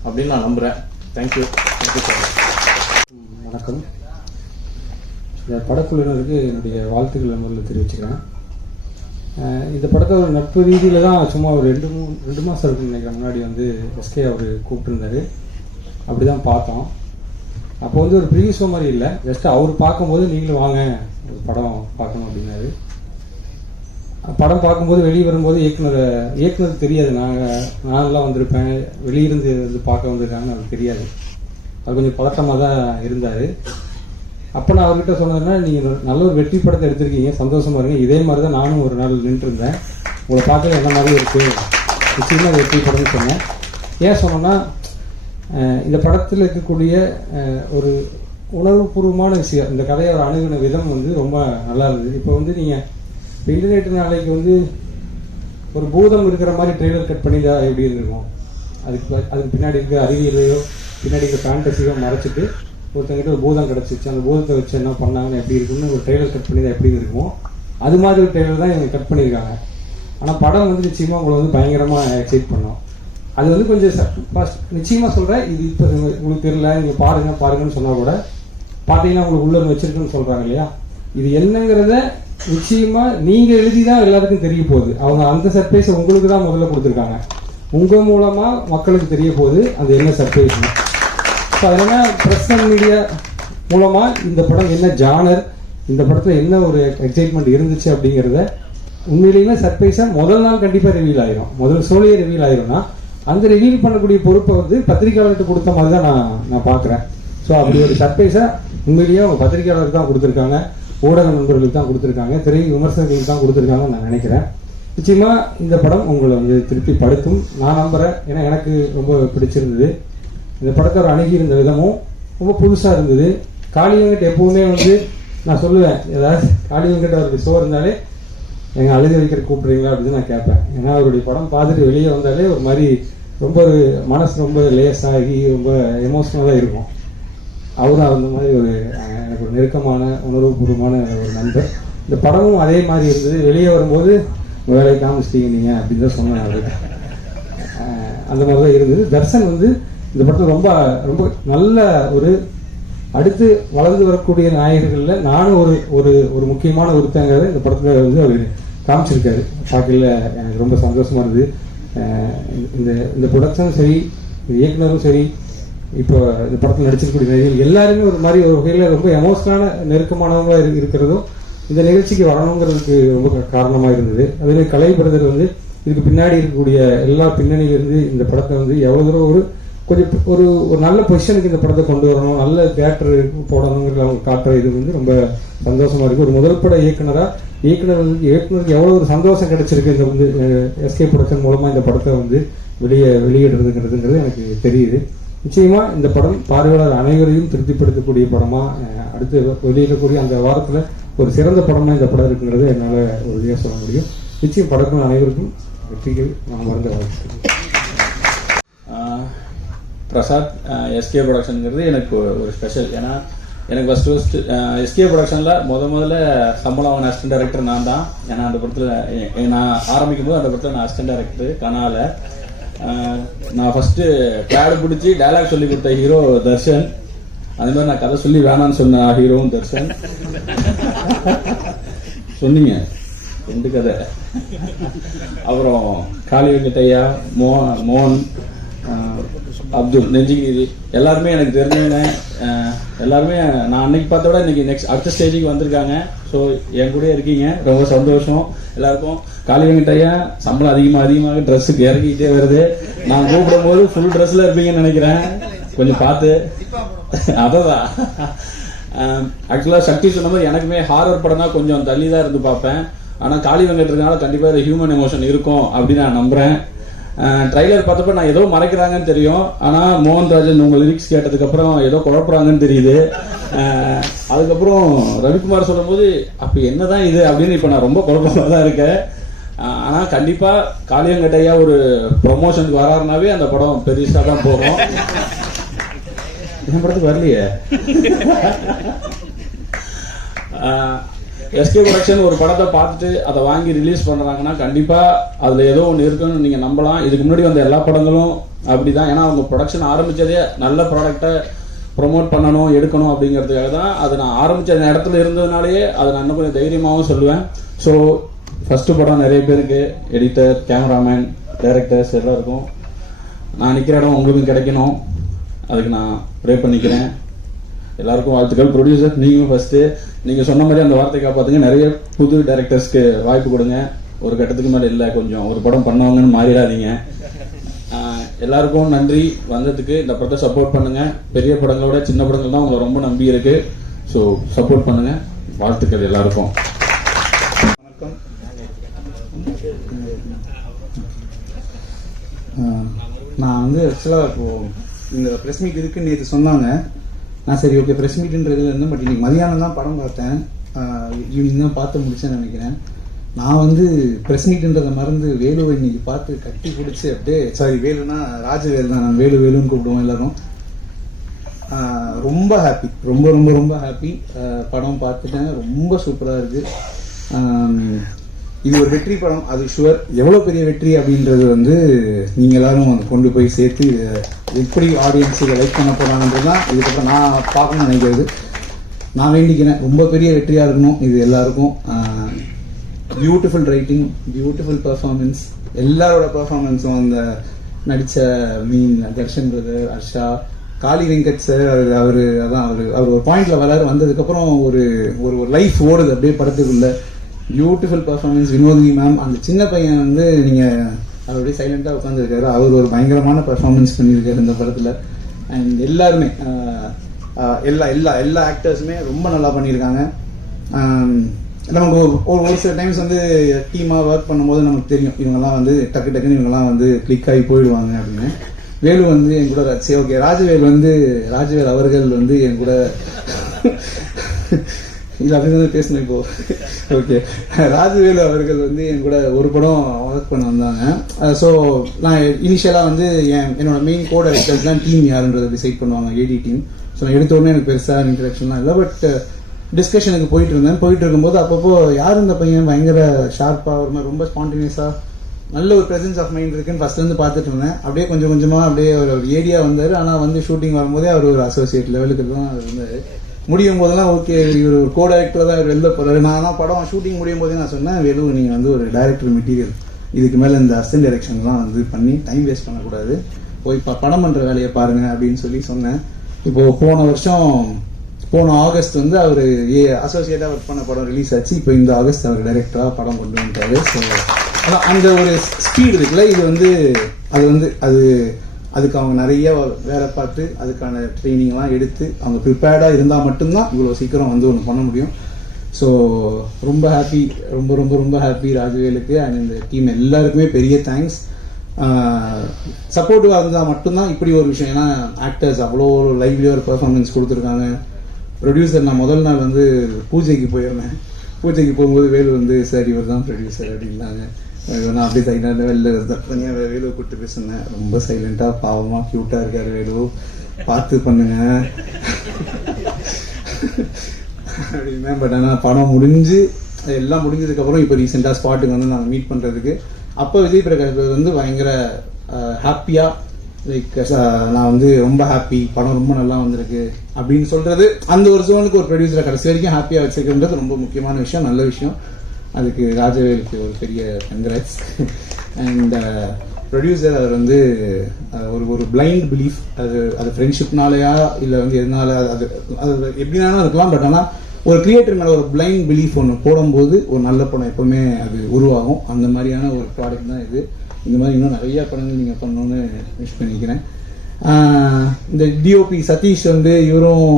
அப்படின்னு நான் நம்புகிறேன். தேங்க்யூ. Thank you sir. வணக்கம். இந்த படக்குழுவினருக்கு என்னுடைய வாழ்த்துக்களை முதல்ல தெரிவிச்சுக்கிறேன். இந்த படத்தை ஒரு நட்பு ரீதியில் தான் சும்மா ஒரு 2 மாதம் இருக்குன்னு நினைக்கிறேன் முன்னாடி வந்து எஸ்கே அவர் கூப்பிட்டுருந்தாரு. அப்படி தான் பார்த்தோம். அப்போ வந்து ஒரு ப்ரீவியூ ஷோ மாதிரி இல்லை, ஜஸ்ட் அவர் பார்க்கும்போது நீங்களும் வாங்க ஒரு படம் பார்க்கணும் அப்படின்னாரு. படம் பார்க்கும்போது வெளியே வரும்போது இயக்குனர் தெரியாது, நான்லாம் வந்திருப்பேன், வெளியிருந்து பார்க்க வந்திருக்காங்கன்னு அவருக்கு தெரியாது. அது கொஞ்சம் பதட்டமாக தான் இருந்தார். அப்போ நான் அவர்கிட்ட சொன்னதுன்னா, நீங்கள் நல்ல ஒரு வெற்றி படத்தை எடுத்திருக்கீங்க, சந்தோஷமா இருங்க, இதே மாதிரி தான் நானும் ஒரு நாள் நின்றுருந்தேன், உங்களை பார்க்க என்ன மாதிரி இருக்குது, நிச்சயமாக வெற்றி படம்னு சொன்னேன். ஏன் சொன்னோன்னா, இந்த படத்தில் இருக்கக்கூடிய ஒரு உணர்வுபூர்வமான விஷயம், இந்த கதையை அவர் அணுகின விதம் வந்து ரொம்ப நல்லா இருந்தது. இப்போ வந்து நீங்கள் இப்போ இன்டர்நெட் நாளைக்கு வந்து ஒரு பூதம் இருக்கிற மாதிரி ட்ரெய்லர் கட் பண்ணி தான் எப்படி இருந்திருக்கும், அதுக்கு பின்னாடி இருக்க அறிவியலையோ பின்னாடி இருக்க ஃபேண்டசியோ மறைச்சிட்டு ஒருத்தங்கிட்ட ஒரு பூதம் கிடச்சிச்சு, அந்த பூதத்தை வச்சு என்ன பண்ணாங்கன்னு எப்படி இருக்குன்னு ஒரு ட்ரெய்லர் கட் பண்ணி தான் எப்படி இருக்குமோ அது மாதிரி ஒரு ட்ரெய்லர் தான் இவங்க கட் பண்ணியிருக்காங்க. ஆனால் படம் வந்து நிச்சயமாக உங்களை வந்து பயங்கரமாக எக்ஸைட் பண்ணோம். அது வந்து கொஞ்சம் நிச்சயமாக சொல்கிறேன், இது இப்போ உங்களுக்கு தெரியல, நீங்கள் பாருங்கன்னு சொன்னால் கூட பார்த்தீங்கன்னா உங்களுக்கு உள்ள வச்சிருக்குன்னு சொல்கிறாங்க இல்லையா, இது என்னங்கிறத நிச்சயமா நீங்க எழுதிதான் எல்லாருக்கும் தெரிய போகுது. அவங்க அந்த சர்ப்ரைஸை உங்களுக்கு தான் முதல்ல கொடுத்துருக்காங்க. உங்க மூலமா மக்களுக்கு தெரிய போகுது அது என்ன சர்ப்ரைஸ். அதனால பிரஸ் அண்ட் மீடியா மூலமா இந்த படம் என்ன ஜானர், இந்த படத்துல என்ன ஒரு எக்ஸைட்மெண்ட் இருந்துச்சு அப்படிங்கிறத உண்மையிலேயே சர்ப்ரைஸா முதல் நாள் கண்டிப்பா ரிவீல் ஆயிரும். முதல் ஷோலையே ரிவீல் ஆயிரும்னா அந்த ரிவீல் பண்ணக்கூடிய பொறுப்பை வந்து பத்திரிகையாளர்கிட்ட கொடுத்த மாதிரி தான் நான் பார்க்குறேன். ஸோ அப்படி ஒரு சர்ப்ரைஸை உண்மையிலேயே அவங்க பத்திரிகையாளருக்கு தான் கொடுத்துருக்காங்க, ஊடக நண்பர்களுக்கு தான் கொடுத்துருக்காங்க, திரை விமர்சகர்களுக்கு தான் கொடுத்துருக்காங்கன்னு நான் நினைக்கிறேன். நிச்சயமா இந்த படம் உங்களை வந்து திருப்பி படுத்தும் நான் நம்புறேன். ஏன்னா எனக்கு ரொம்ப பிடிச்சிருந்தது. இந்த படத்தை ஒரு அணுகி இருந்த விதமும் ரொம்ப புதுசாக இருந்தது. காளி வெங்கட் எப்பவுமே வந்து நான் சொல்லுவேன், ஏதாவது காளி வெங்கட் அவருடைய ஷோ இருந்தாலே எங்கள் அழுக வைக்கிற கூப்பிடுறீங்களா அப்படின்னு நான் கேட்பேன். ஏன்னா அவருடைய படம் பார்த்துட்டு வெளியே வந்தாலே ஒரு மாதிரி ரொம்ப ஒரு மனசு ரொம்ப லேஸாகி ரொம்ப எமோஷ்னலாக இருக்கும். அவரும் அந்த மாதிரி ஒரு எனக்கு ஒரு நெருக்கமான உணர்வுபூர்வமான ஒரு நண்பர். இந்த படமும் அதே மாதிரி இருந்தது. வெளியே வரும்போது வேலையை காமிச்சிட்டீங்க நீங்கள் அப்படின்னு தான் சொன்னேன் அவருக்கு. அந்த மாதிரி தான் இருந்தது. தர்ஷன் வந்து இந்த படத்தில் ரொம்ப ரொம்ப நல்ல ஒரு அடுத்து வளர்ந்து வரக்கூடிய நாயகர்களில் நானும் ஒரு ஒரு ஒரு முக்கியமான ஒருத்தங்கிறத இந்த படத்தில் வந்து அவர் காமிச்சிருக்காரு. பார்க்கல எனக்கு ரொம்ப சந்தோஷமா இருந்தது. இந்த இந்த ப்ரொடக்ஷனும் சரி, இயக்குனரும் சரி, இப்போ இந்த படத்தில் நடிச்சிருக்கக்கூடிய நடிகர்கள் எல்லாருமே ஒரு மாதிரி ஒரு வகையில் ரொம்ப எமோஷனலான நெருக்கமானவங்களாக இருக்கிறதும் இந்த நிகழ்ச்சிக்கு வரணுங்கிறதுக்கு ரொம்ப காரணமாக இருந்தது. அதே கலை பிரதர் வந்து இதுக்கு பின்னாடி இருக்கக்கூடிய எல்லா பின்னணியிலிருந்து இந்த படத்தை வந்து எவ்வளோ தூரம் ஒரு கொஞ்சம் ஒரு ஒரு நல்ல பொசிஷனுக்கு இந்த படத்தை கொண்டு வரணும், நல்ல தியேட்டர் போடணுங்கிறது அவங்க காட்டுற இது வந்து ரொம்ப சந்தோஷமா இருக்கு. ஒரு முதல் பட இயக்குனருக்கு எவ்வளோ ஒரு சந்தோஷம் கிடைச்சிருக்கு இந்த வந்து எஸ்கே ப்ரொடக்ஷன் மூலமா இந்த படத்தை வந்து வெளியிடுறதுங்கிறது எனக்கு தெரியுது. நிச்சயமா இந்த படம் பார்வையாளர் அனைவரையும் திருப்திப்படுத்தக்கூடிய படமா அடுத்து வெளியிடக்கூடிய அந்த வாரத்துல ஒரு சிறந்த படமா இந்த படம் இருக்குங்கிறது என்னால உறுதியாக சொல்ல முடியும். நிச்சயம் படங்கள் அனைவருக்கும் வெற்றிகள் நான் மறந்த வாழ்த்துக்கிறேன். பிரசாத் எஸ்கே ப்ரொடக்ஷனுங்கிறது எனக்கு ஒரு ஸ்பெஷல். ஏன்னா எனக்கு ஃபஸ்ட்டு எஸ்கே ப்ரொடக்ஷனில் முதல்ல சம்பளம் வாங்கின அசிஸ்டன்ட் டைரக்டர் நான் தான். ஏன்னா அந்த படத்தில் நான் ஆரம்பிக்கும் போது அந்த படத்தில் நான் அசிஸ்டன்ட் டைரக்டர் கனால நான் ஃபஸ்ட்டு பேடு பிடிச்சி டைலாக் சொல்லி கொடுத்த ஹீரோ தர்ஷன். அதே மாதிரி நான் கதை சொல்லி வேணான்னு சொன்ன ஹீரோவும் தர்ஷன். சொன்னீங்க 2 கதை. அப்புறம் காளி வெங்கட்டையா, மோகன், அப்துல், நெஞ்சிகிரி எல்லாருமே எனக்கு தெரிஞ்சவங்க. எல்லாருமே நான் அன்னைக்கு பார்த்த விட இன்னைக்கு நெக்ஸ்ட் அடுத்த ஸ்டேஜுக்கு வந்திருக்காங்க. ஸோ என் கூட இருக்கீங்க, ரொம்ப சந்தோஷம் எல்லாருக்கும். காளி வெங்கட்டையா சம்பளம் அதிகமாக ட்ரெஸ்ஸுக்கு இறக்கிட்டே வருது. நான் கூப்பிடும் போது ஃபுல் ட்ரெஸ்ல இருப்பீங்கன்னு நினைக்கிறேன், கொஞ்சம் பார்த்து. அதான் ஆக்சுவலா சக்தி சொன்ன மாதிரி எனக்குமே ஹாரர் படம்னா கொஞ்சம் தள்ளி தான் இருந்து பார்ப்பேன். ஆனால் காளி வெங்கட் இருக்கனால கண்டிப்பாக ஹியூமன் எமோஷன் இருக்கும் அப்படின்னு நான் நம்புறேன். ட்ரைலர் பார்த்தப்ப நான் ஏதோ மறைக்கிறாங்கன்னு தெரியும், ஆனால் மோகன்ராஜன் உங்க லிரிக்ஸ் கேட்டதுக்கு அப்புறம் ஏதோ குழப்பறாங்கன்னு தெரியுது. அதுக்கப்புறம் ரவிக்குமார் சொல்லும் போது அப்ப என்னதான் இது அப்படின்னு இப்ப நான் ரொம்ப குழப்பமா தான் இருக்கேன். ஆனா கண்டிப்பா காளி வெங்கட்டையா ஒரு ப்ரொமோஷனுக்கு வராருனாவே அந்த படம் பெருசா தான் போகும். என் படத்துக்கு வரலையே. எஸ்கே ப்ரொடக்ஷன் ஒரு படத்தை பார்த்துட்டு அதை வாங்கி ரிலீஸ் பண்றாங்கன்னா கண்டிப்பா அதுல ஏதோ ஒன்று இருக்குன்னு நீங்க நம்பலாம். இதுக்கு முன்னாடி வந்த எல்லா படங்களும் அப்படிதான். ஏன்னா அவங்க ப்ரொடக்ஷன் ஆரம்பிச்சதே நல்ல ப்ராடக்டை ப்ரொமோட் பண்ணணும், எடுக்கணும் அப்படிங்கிறதுக்காக தான். அது நான் ஆரம்பிச்ச இடத்துல இருந்ததுனாலேயே அதை நான் இன்னும் கொஞ்சம் தைரியமாகவும் சொல்லுவேன். ஸோ ஃபர்ஸ்ட் படம் நிறைய பேருக்கு எடிட்டர், கேமராமேன், டைரக்டர்ஸ் எல்லாருக்கும் நான் நிற்கிற இடம் உங்களுக்கும் கிடைக்கணும், அதுக்கு நான் ப்ரே பண்ணிக்கிறேன். எல்லாருக்கும் வாழ்த்துக்கள். ப்ரொடியூசர் நீங்களும் ஃபர்ஸ்ட் நீங்க சொன்ன மாதிரி அந்த வார்த்தை காப்பாத்துங்க. நிறைய புது டைரக்டர்ஸ்க்கு வாய்ப்பு கொடுங்க. ஒரு கட்டத்துக்கு மேலே இல்லை, கொஞ்சம் ஒரு படம் பண்ணவங்கன்னு மாறிடாதீங்க. எல்லாருக்கும் நன்றி வந்ததுக்கு. இந்த படத்தை சப்போர்ட் பண்ணுங்க. பெரிய படங்களோட சின்ன படங்கள் தான் உங்களை ரொம்ப நம்பி இருக்கு. ஸோ சப்போர்ட் பண்ணுங்க. வாழ்த்துக்கள் எல்லாருக்கும். வணக்கம். நான் வந்து ஆக்சுவலாக இப்போ இந்த ப்ரெஸ் மீட் இருக்குன்னு நேற்று சொன்னாங்க. நான் சரி ஓகே ப்ரெஸ் மீட்டுன்றதுல இருந்தேன். பட் இன்னைக்கு மதியானம் தான் படம் பார்த்தேன். ஈவினிங் தான் பார்த்து முடிச்சேன்னு நினைக்கிறேன். நான் வந்து ப்ரெஸ் மீட்டுன்றதை மறந்து வேலுவை இன்னைக்கு பார்த்து கட்டி பிடிச்சி அப்படியே, சாரி வேலுனா ராஜவேல் தான், நான் வேலுன்னு கூப்பிடுவோம் எல்லாரும். ரொம்ப ஹாப்பி, ரொம்ப ரொம்ப ரொம்ப ஹாப்பி. படம் பார்த்துட்டேன், ரொம்ப சூப்பராக இருக்கு. இது ஒரு வெற்றி படம், அது ஷுவர். எவ்வளோ பெரிய வெற்றி அப்படின்றது வந்து நீங்கள் எல்லாரும் கொண்டு போய் சேர்த்து எப்படி ஆடியன்ஸ் இதை லைக் பண்ண போகிறாங்கன்றது தான் இதுக்கப்புறம் நான் பார்க்கணும்னு நினைக்கிறது. நான் வேண்டிக்கிறேன் ரொம்ப பெரிய வெற்றியாக இருக்கணும் இது எல்லாருக்கும். பியூட்டிஃபுல் ரைட்டிங், பியூட்டிஃபுல் பெர்ஃபார்மன்ஸ், எல்லாரோட பெர்ஃபார்மன்ஸும் அந்த நடித்த தர்ஷன் பிரதர், ஹர்ஷா, காளி வெங்கட் சார், அவர் ஒரு பாயிண்ட்ல வராரு. வந்ததுக்கப்புறம் ஒரு ஒரு லைஃப் ஓடுது அப்படியே படத்துக்குள்ள. Beautiful performance. வினோதினி மேம், அந்த சின்ன பையன் வந்து நீங்கள் அப்படியே சைலண்டாக உட்காந்துருக்காரு. அவர் ஒரு பயங்கரமான பெர்ஃபார்மன்ஸ் பண்ணியிருக்காரு இந்த படத்தில். அண்ட் எல்லாருமே எல்லா ஆக்டர்ஸுமே ரொம்ப நல்லா பண்ணியிருக்காங்க. நமக்கு ஒரு சில டைம்ஸ் வந்து டீமாக ஒர்க் பண்ணும்போது நமக்கு தெரியும் இவங்கெல்லாம் வந்து டக்குன்னு இவங்கெல்லாம் வந்து கிளிக் ஆகி போயிடுவாங்க அப்படின்னு. வேலு வந்து என் கூட சரி ஓகே ராஜவேல் அவர்கள் வந்து என் கூட இல்லை அப்படின்னு பேசணும் இப்போ. ஓகே, ராஜவேலு அவர்கள் வந்து என் கூட ஒரு படம் ஒர்க் பண்ண வந்தாங்க. ஸோ நான் இனிஷியலாக வந்து என்னோட மெயின் கோட் டைரக்டர்ஸ் தான் டீம் யாருன்றதை டிசைட் பண்ணுவாங்க, ஏடி டீம். ஸோ நான் எடுத்த உடனே எனக்கு பெருசாக இன்ட்ரடக்ஷன்லாம் இல்லை. பட் டிஸ்கஷனுக்கு போயிட்டு இருக்கும்போது அப்பப்போ யார் இந்த பையன் பயங்கர ஷார்ப்பாக ஒரு மாதிரி ரொம்ப ஸ்பான்டினியஸாக நல்ல ஒரு ப்ரெசன்ஸ் ஆஃப் மைண்ட் இருக்குன்னு ஃபர்ஸ்ட்லேருந்து பார்த்துட்டு இருந்தேன். அப்படியே கொஞ்சம் கொஞ்சமாக அப்படியே ஒரு ஏடியா வந்தார். ஆனால் வந்து ஷூட்டிங் வரும்போதே அவர் ஒரு அசோசியேட் லெவலுக்கு தான் இருந்தார். முடியும் போதெல்லாம் ஓகே இவர் ஒரு கோ டைரக்டர் தான் இவர் வெளில போகிறாரு. நான் படம் ஷூட்டிங் முடியும் போதே நான் சொன்னேன், வெறும் நீங்கள் வந்து ஒரு டைரக்டர் மெட்டீரியல், இதுக்கு மேலே இந்த அசிஸ்டன்ட் டைரக்ஷன்லாம் வந்து பண்ணி டைம் வேஸ்ட் பண்ணக்கூடாது, போய் படம் பண்ணுற வேலையை பாருங்கள் அப்படின்னு சொன்னேன். இப்போது போன ஆகஸ்ட் வந்து அவர் அசோசியேட்டாக ஒர்க் பண்ண படம் ரிலீஸ் ஆச்சு. இப்போ இந்த ஆகஸ்ட் அவர் டைரக்டராக படம் கொண்டு வந்துட்டாரு. ஸோ அந்த ஒரு ஸ்பீடு இருக்குல்ல, அதுக்கு அவங்க நிறைய வேலை பார்த்து அதுக்கான ட்ரைனிங்லாம் எடுத்து அவங்க ப்ரிப்பேர்டாக இருந்தால் மட்டும்தான் இவ்வளோ சீக்கிரம் வந்து ஒன்று பண்ண முடியும். ஸோ ரொம்ப ஹாப்பி, ரொம்ப ரொம்ப ரொம்ப ஹாப்பி ராஜவேலுக்கு அண்ட் இந்த டீம் எல்லாருக்குமே பெரிய தேங்க்ஸ். சப்போர்ட்டிவாக இருந்தால் மட்டும்தான் இப்படி ஒரு விஷயம். ஏன்னா ஆக்டர்ஸ் அவ்வளோ லைவ்லியாக ஒரு பெர்ஃபார்மன்ஸ் கொடுத்துருக்காங்க. ப்ரொடியூசர் நான் முதல் நாள் வந்து பூஜைக்கு போயிருந்தேன். பூஜைக்கு போகும்போது வேலு வந்து சார் இவர் தான் ப்ரொடியூசர் அப்படின்னாங்க. நான் அப்படியே சைலண்டாக வெளில தனியாக வேலுவை கூப்பிட்டு பேசுனேன். ரொம்ப சைலண்டாக பாவமாக க்யூட்டாக இருக்கார் வேலு, பார்த்து பண்ணுங்க அப்படின்னா. பட் ஆனால் படம் எல்லாம் முடிஞ்சதுக்கப்புறம் இப்போ ரீசெண்டாக ஸ்பாட்டுக்கு வந்து நாங்கள் மீட் பண்ணுறதுக்கு அப்போ விஜய் பிரகாஷ் வந்து பயங்கர ஹாப்பியாக லைக் நான் வந்து ரொம்ப ஹாப்பி, படம் ரொம்ப நல்லா வந்திருக்கு அப்படின்னு சொல்கிறது. அந்த ஒரு ஜோனுக்கு ஒரு ப்ரொடியூசரை கடைசி வரைக்கும் ஹாப்பியாக வச்சுக்கிறது ரொம்ப முக்கியமான விஷயம், நல்ல விஷயம். அதுக்கு ராஜவேலுக்கு ஒரு பெரிய கங்க்ராட்ஸ். அண்ட் ப்ரொடியூசர் அவர் வந்து ஒரு பிளைண்ட் பிலீஃப், அது ஃப்ரெண்ட்ஷிப்னாலையா இல்லை வந்து எதனால அது எப்படினாலும் இருக்கலாம். பட் ஆனால் ஒரு கிரியேட்டர் மேலே ஒரு பிளைண்ட் பிலீஃப் ஒன்று போடும்போது ஒரு நல்ல படம் எப்பவுமே அது உருவாகும். அந்த மாதிரியான ஒரு ப்ராடக்ட் தான் இது. இந்த மாதிரி இன்னும் நிறையா படங்கள் நீங்கள் பண்ணணுன்னு விஷ் பண்ணிக்கிறேன். இந்த டிஓபி சதீஷ் வந்து இவரும்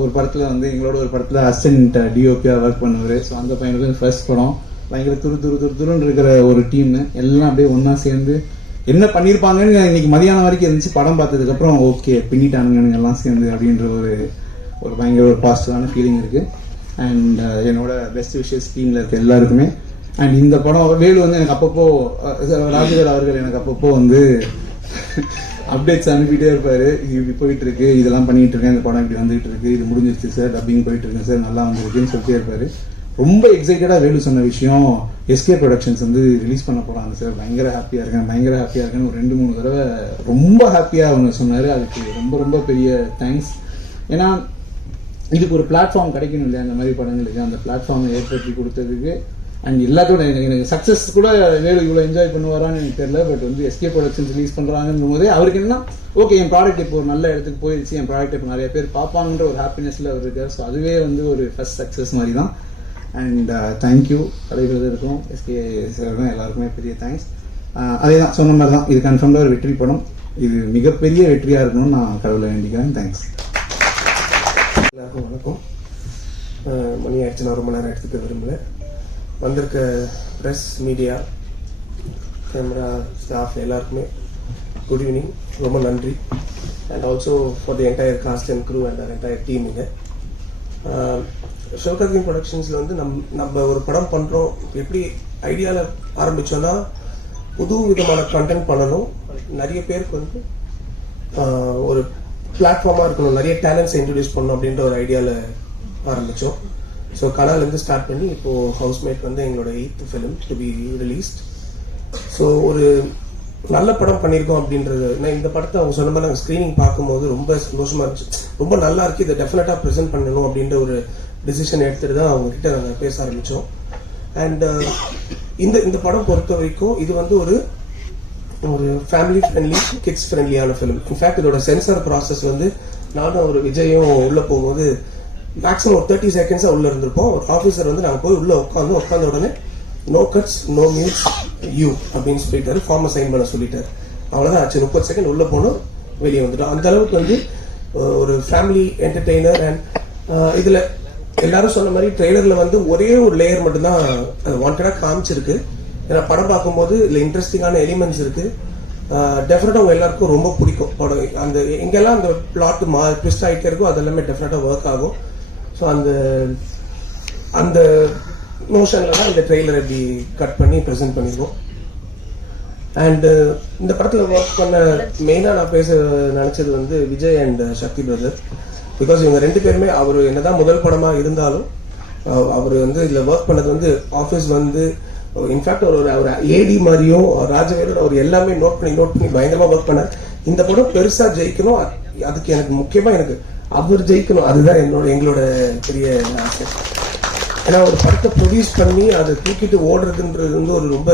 ஒரு படத்தில் வந்து எங்களோட ஒரு படத்தில் அசிஸ்டன்ட் டிஓபியாக ஒர்க் பண்ணுவார். ஸோ அந்த பையனுக்கு ஃபர்ஸ்ட் படம் பயங்கர துருன்னு இருக்கிற ஒரு டீம் எல்லாம் அப்படியே ஒன்றா சேர்ந்து என்ன பண்ணியிருப்பாங்கன்னு இன்னைக்கு மதியானம் வரைக்கும் இருந்துச்சு. படம் பார்த்ததுக்கப்புறம் ஓகே பின்னிட்டானுங்க எல்லாம் சேர்ந்து அப்படின்ற ஒரு பயங்கர ஒரு பாசிட்டிவான ஃபீலிங் இருக்குது. அண்ட் என்னோட பெஸ்ட் விஷஸ் டீமில் இருக்க எல்லாருக்குமே. அண்ட் இந்த படம் வேலு வந்து எனக்கு அப்பப்போ ராஜவேல் அவர்கள் எனக்கு அப்பப்போ வந்து அப்டேட்ஸ் அனுப்பிட்டே இருப்பாரு. இது போயிட்டு இருக்கு, இதெல்லாம் பண்ணிட்டு இருக்கேன், இந்த படம் இப்படி வந்துட்டு இருக்கு, இது முடிஞ்சிருச்சு சார், டப்பிங் போயிட்டு இருக்கு சார், நல்லா வந்துருக்குன்னு சொல்லிட்டே இருப்பாரு. ரொம்ப எக்ஸைட்டடா வேலு சொன்ன விஷயம் எஸ்கே ப்ரொடக்ஷன்ஸ் வந்து ரிலீஸ் பண்ண போறாங்க சார், பயங்கர ஹாப்பியா இருக்கேன்னு ஒரு 2-3 தடவை ரொம்ப ஹாப்பியா அவங்க சொன்னாரு. அதுக்கு ரொம்ப ரொம்ப பெரிய தேங்க்ஸ். ஏன்னா இதுக்கு ஒரு பிளாட்ஃபார்ம் கிடைக்கணும் இல்லையா, அந்த மாதிரி படங்களுக்கு அந்த பிளாட்ஃபார்மை ஏற்படுத்தி கொடுத்ததுக்கு. அண்ட் எல்லாத்தோட எனக்கு சக்ஸஸ் கூட வேலு இவ்வளோ என்ஜாய் பண்ணுவாரான்னு எனக்கு தெரியல. பட் வந்து எஸ்கே ப்ரொடக்ஷன்ஸ் ரிலீஸ் பண்ணுறாங்கன்னு போதே அவருக்கு என்னன்னா ஓகே என் ப்ராடக்ட் இப்போ ஒரு நல்ல இடத்துக்கு போயிடுச்சு, என் ப்ராடக்ட் இப்போ நிறைய பேர் பார்ப்பாங்கன்ற ஒரு ஹாப்பினஸில் அவர் இருக்கார். ஸோ அதுவே வந்து ஒரு ஃபர்ஸ்ட் சக்ஸஸ் மாதிரி தான். அண்ட் தேங்க்யூ தலைவர்களுக்கும் எஸ்கே சாருக்கும் எல்லாருக்குமே பெரிய தேங்க்ஸ். அதே தான் சொன்ன மாதிரி தான், இது கன்ஃபார்ம்டாக ஒரு வெற்றி படம், இது மிகப்பெரிய வெற்றியாக இருக்கணும்னு நான் கடவுளை வேண்டிக்கிறேன். தேங்க்ஸ். எல்லாருக்கும் வணக்கம். மணி ஆயிடுச்சு, நான் ரொம்ப நேரம் எடுத்துக்க விரும்பல. வந்திருக்க ப்ரெஸ், மீடியா, கேமரா ஸ்டாஃப் எல்லாருக்குமே குட் ஈவினிங், ரொம்ப நன்றி. And also for the entire cast and crew and entire team. இங்கே சிவகார்த்திகேயன் ப்ரொடக்ஷன்ஸில் வந்து நம்ம ஒரு படம் பண்ணுறோம், எப்படி ஐடியாவில் ஆரம்பித்தோன்னா புது விதமான கண்டென்ட் பண்ணணும், நிறைய பேருக்கு வந்து ஒரு பிளாட்ஃபார்மாக இருக்கணும், நிறைய டேலண்ட்ஸை இன்ட்ரடியூஸ் பண்ணணும் அப்படின்ற ஒரு ஐடியாவில் ஆரம்பித்தோம். ஸோ கனாலேருந்து ஸ்டார்ட் பண்ணி இப்போது ஹவுஸ்மேட் வந்து எங்களோட 8th film to be released. So ஒரு நல்ல படம் பண்ணியிருக்கோம் அப்படின்றது. நான் இந்த படத்தை அவங்க சொன்ன மாதிரி நாங்கள் ஸ்க்ரீனிங் பார்க்கும்போது ரொம்ப சந்தோஷமாக இருந்துச்சு, ரொம்ப நல்லா இருக்குது, இதை டெஃபினட்டாக ப்ரெசென்ட் பண்ணணும் அப்படின்ற ஒரு டிசிஷன் எடுத்துட்டு தான் அவங்க கிட்ட நாங்கள் பேச ஆரம்பித்தோம். அண்ட் இந்த படம் பொறுத்த வரைக்கும் இது வந்து ஒரு ஃபேமிலி ஃப்ரெண்ட்லி, கிட்ஸ் ஃப்ரெண்ட்லியான ஃபிலிம். இன்ஃபேக்ட் இதோட சென்சார் ப்ராசஸ் வந்து நானும் ஒரு விஜயும் உள்ளே போகும்போது மேக்ஸிமம் ஒரு 30 செகண்ட்ஸாக உள்ளே இருந்திருப்போம். ஒரு ஆஃபீஸர் வந்து நாங்கள் போய் உள்ளே உட்காந்த உடனே no cuts no mutes you அப்படின்னு சொல்லிட்டாரு, ஃபார்மை சைன் பண்ண சொல்லிட்டாரு. அவ்வளோதான் ஆச்சு. 30 செகண்ட் உள்ளே போனோம், வெளியே வந்துட்டோம். அந்த அளவுக்கு வந்து ஒரு ஃபேமிலி என்டர்டெய்னர். அண்ட் இதில் எல்லாரும் சொன்ன மாதிரி ட்ரெய்லரில் வந்து ஒரே ஒரு லேயர் மட்டும்தான் வாண்டடாக காமிச்சிருக்கு. ஏன்னா படம் பார்க்கும்போது இதில் இன்ட்ரெஸ்டிங்கான எலிமெண்ட்ஸ் இருக்குது. டெஃபினட்டாக அவங்க எல்லாருக்கும் ரொம்ப பிடிக்கும் படம். அந்த எங்கெல்லாம் அந்த பிளாட் ட்விஸ்ட் ஆகிட்டே இருக்கோ அது எல்லாமே டெஃபினட்டாக ஒர்க் ஆகும். ஸோ அந்த மோஷனில் தான் இந்த ட்ரெய்லரை இப்படி கட் பண்ணி ப்ரெசென்ட் பண்ணியிருக்கோம். அண்டு இந்த படத்தில் ஒர்க் பண்ண மெயினாக நான் பேச நினச்சது வந்து Vijay and Sakthi brother. Because இவங்க 2 பேருமே அவர் என்னதான் முதல் படமாக இருந்தாலும் அவர் வந்து இதில் ஒர்க் பண்ணது வந்து ஆஃபீஸ் வந்து இன்ஃபேக்ட் அவர் ஏடி மாதிரியும் ராஜவேலோட அவர் எல்லாமே நோட் பண்ணி பயங்கரமாக ஒர்க் பண்ணார். இந்த படம் பெருசாக ஜெயிக்கணும், அதுக்கு எனக்கு முக்கியமாக எனக்கு அவர் ஜெயிக்கணும், அதுதான் எங்களோட பெரிய ஆசை. ஏன்னா ஒரு படத்தை ப்ரொடியூஸ் பண்ணி அதை தூக்கிட்டு ஓடுறதுன்றது வந்து ஒரு ரொம்ப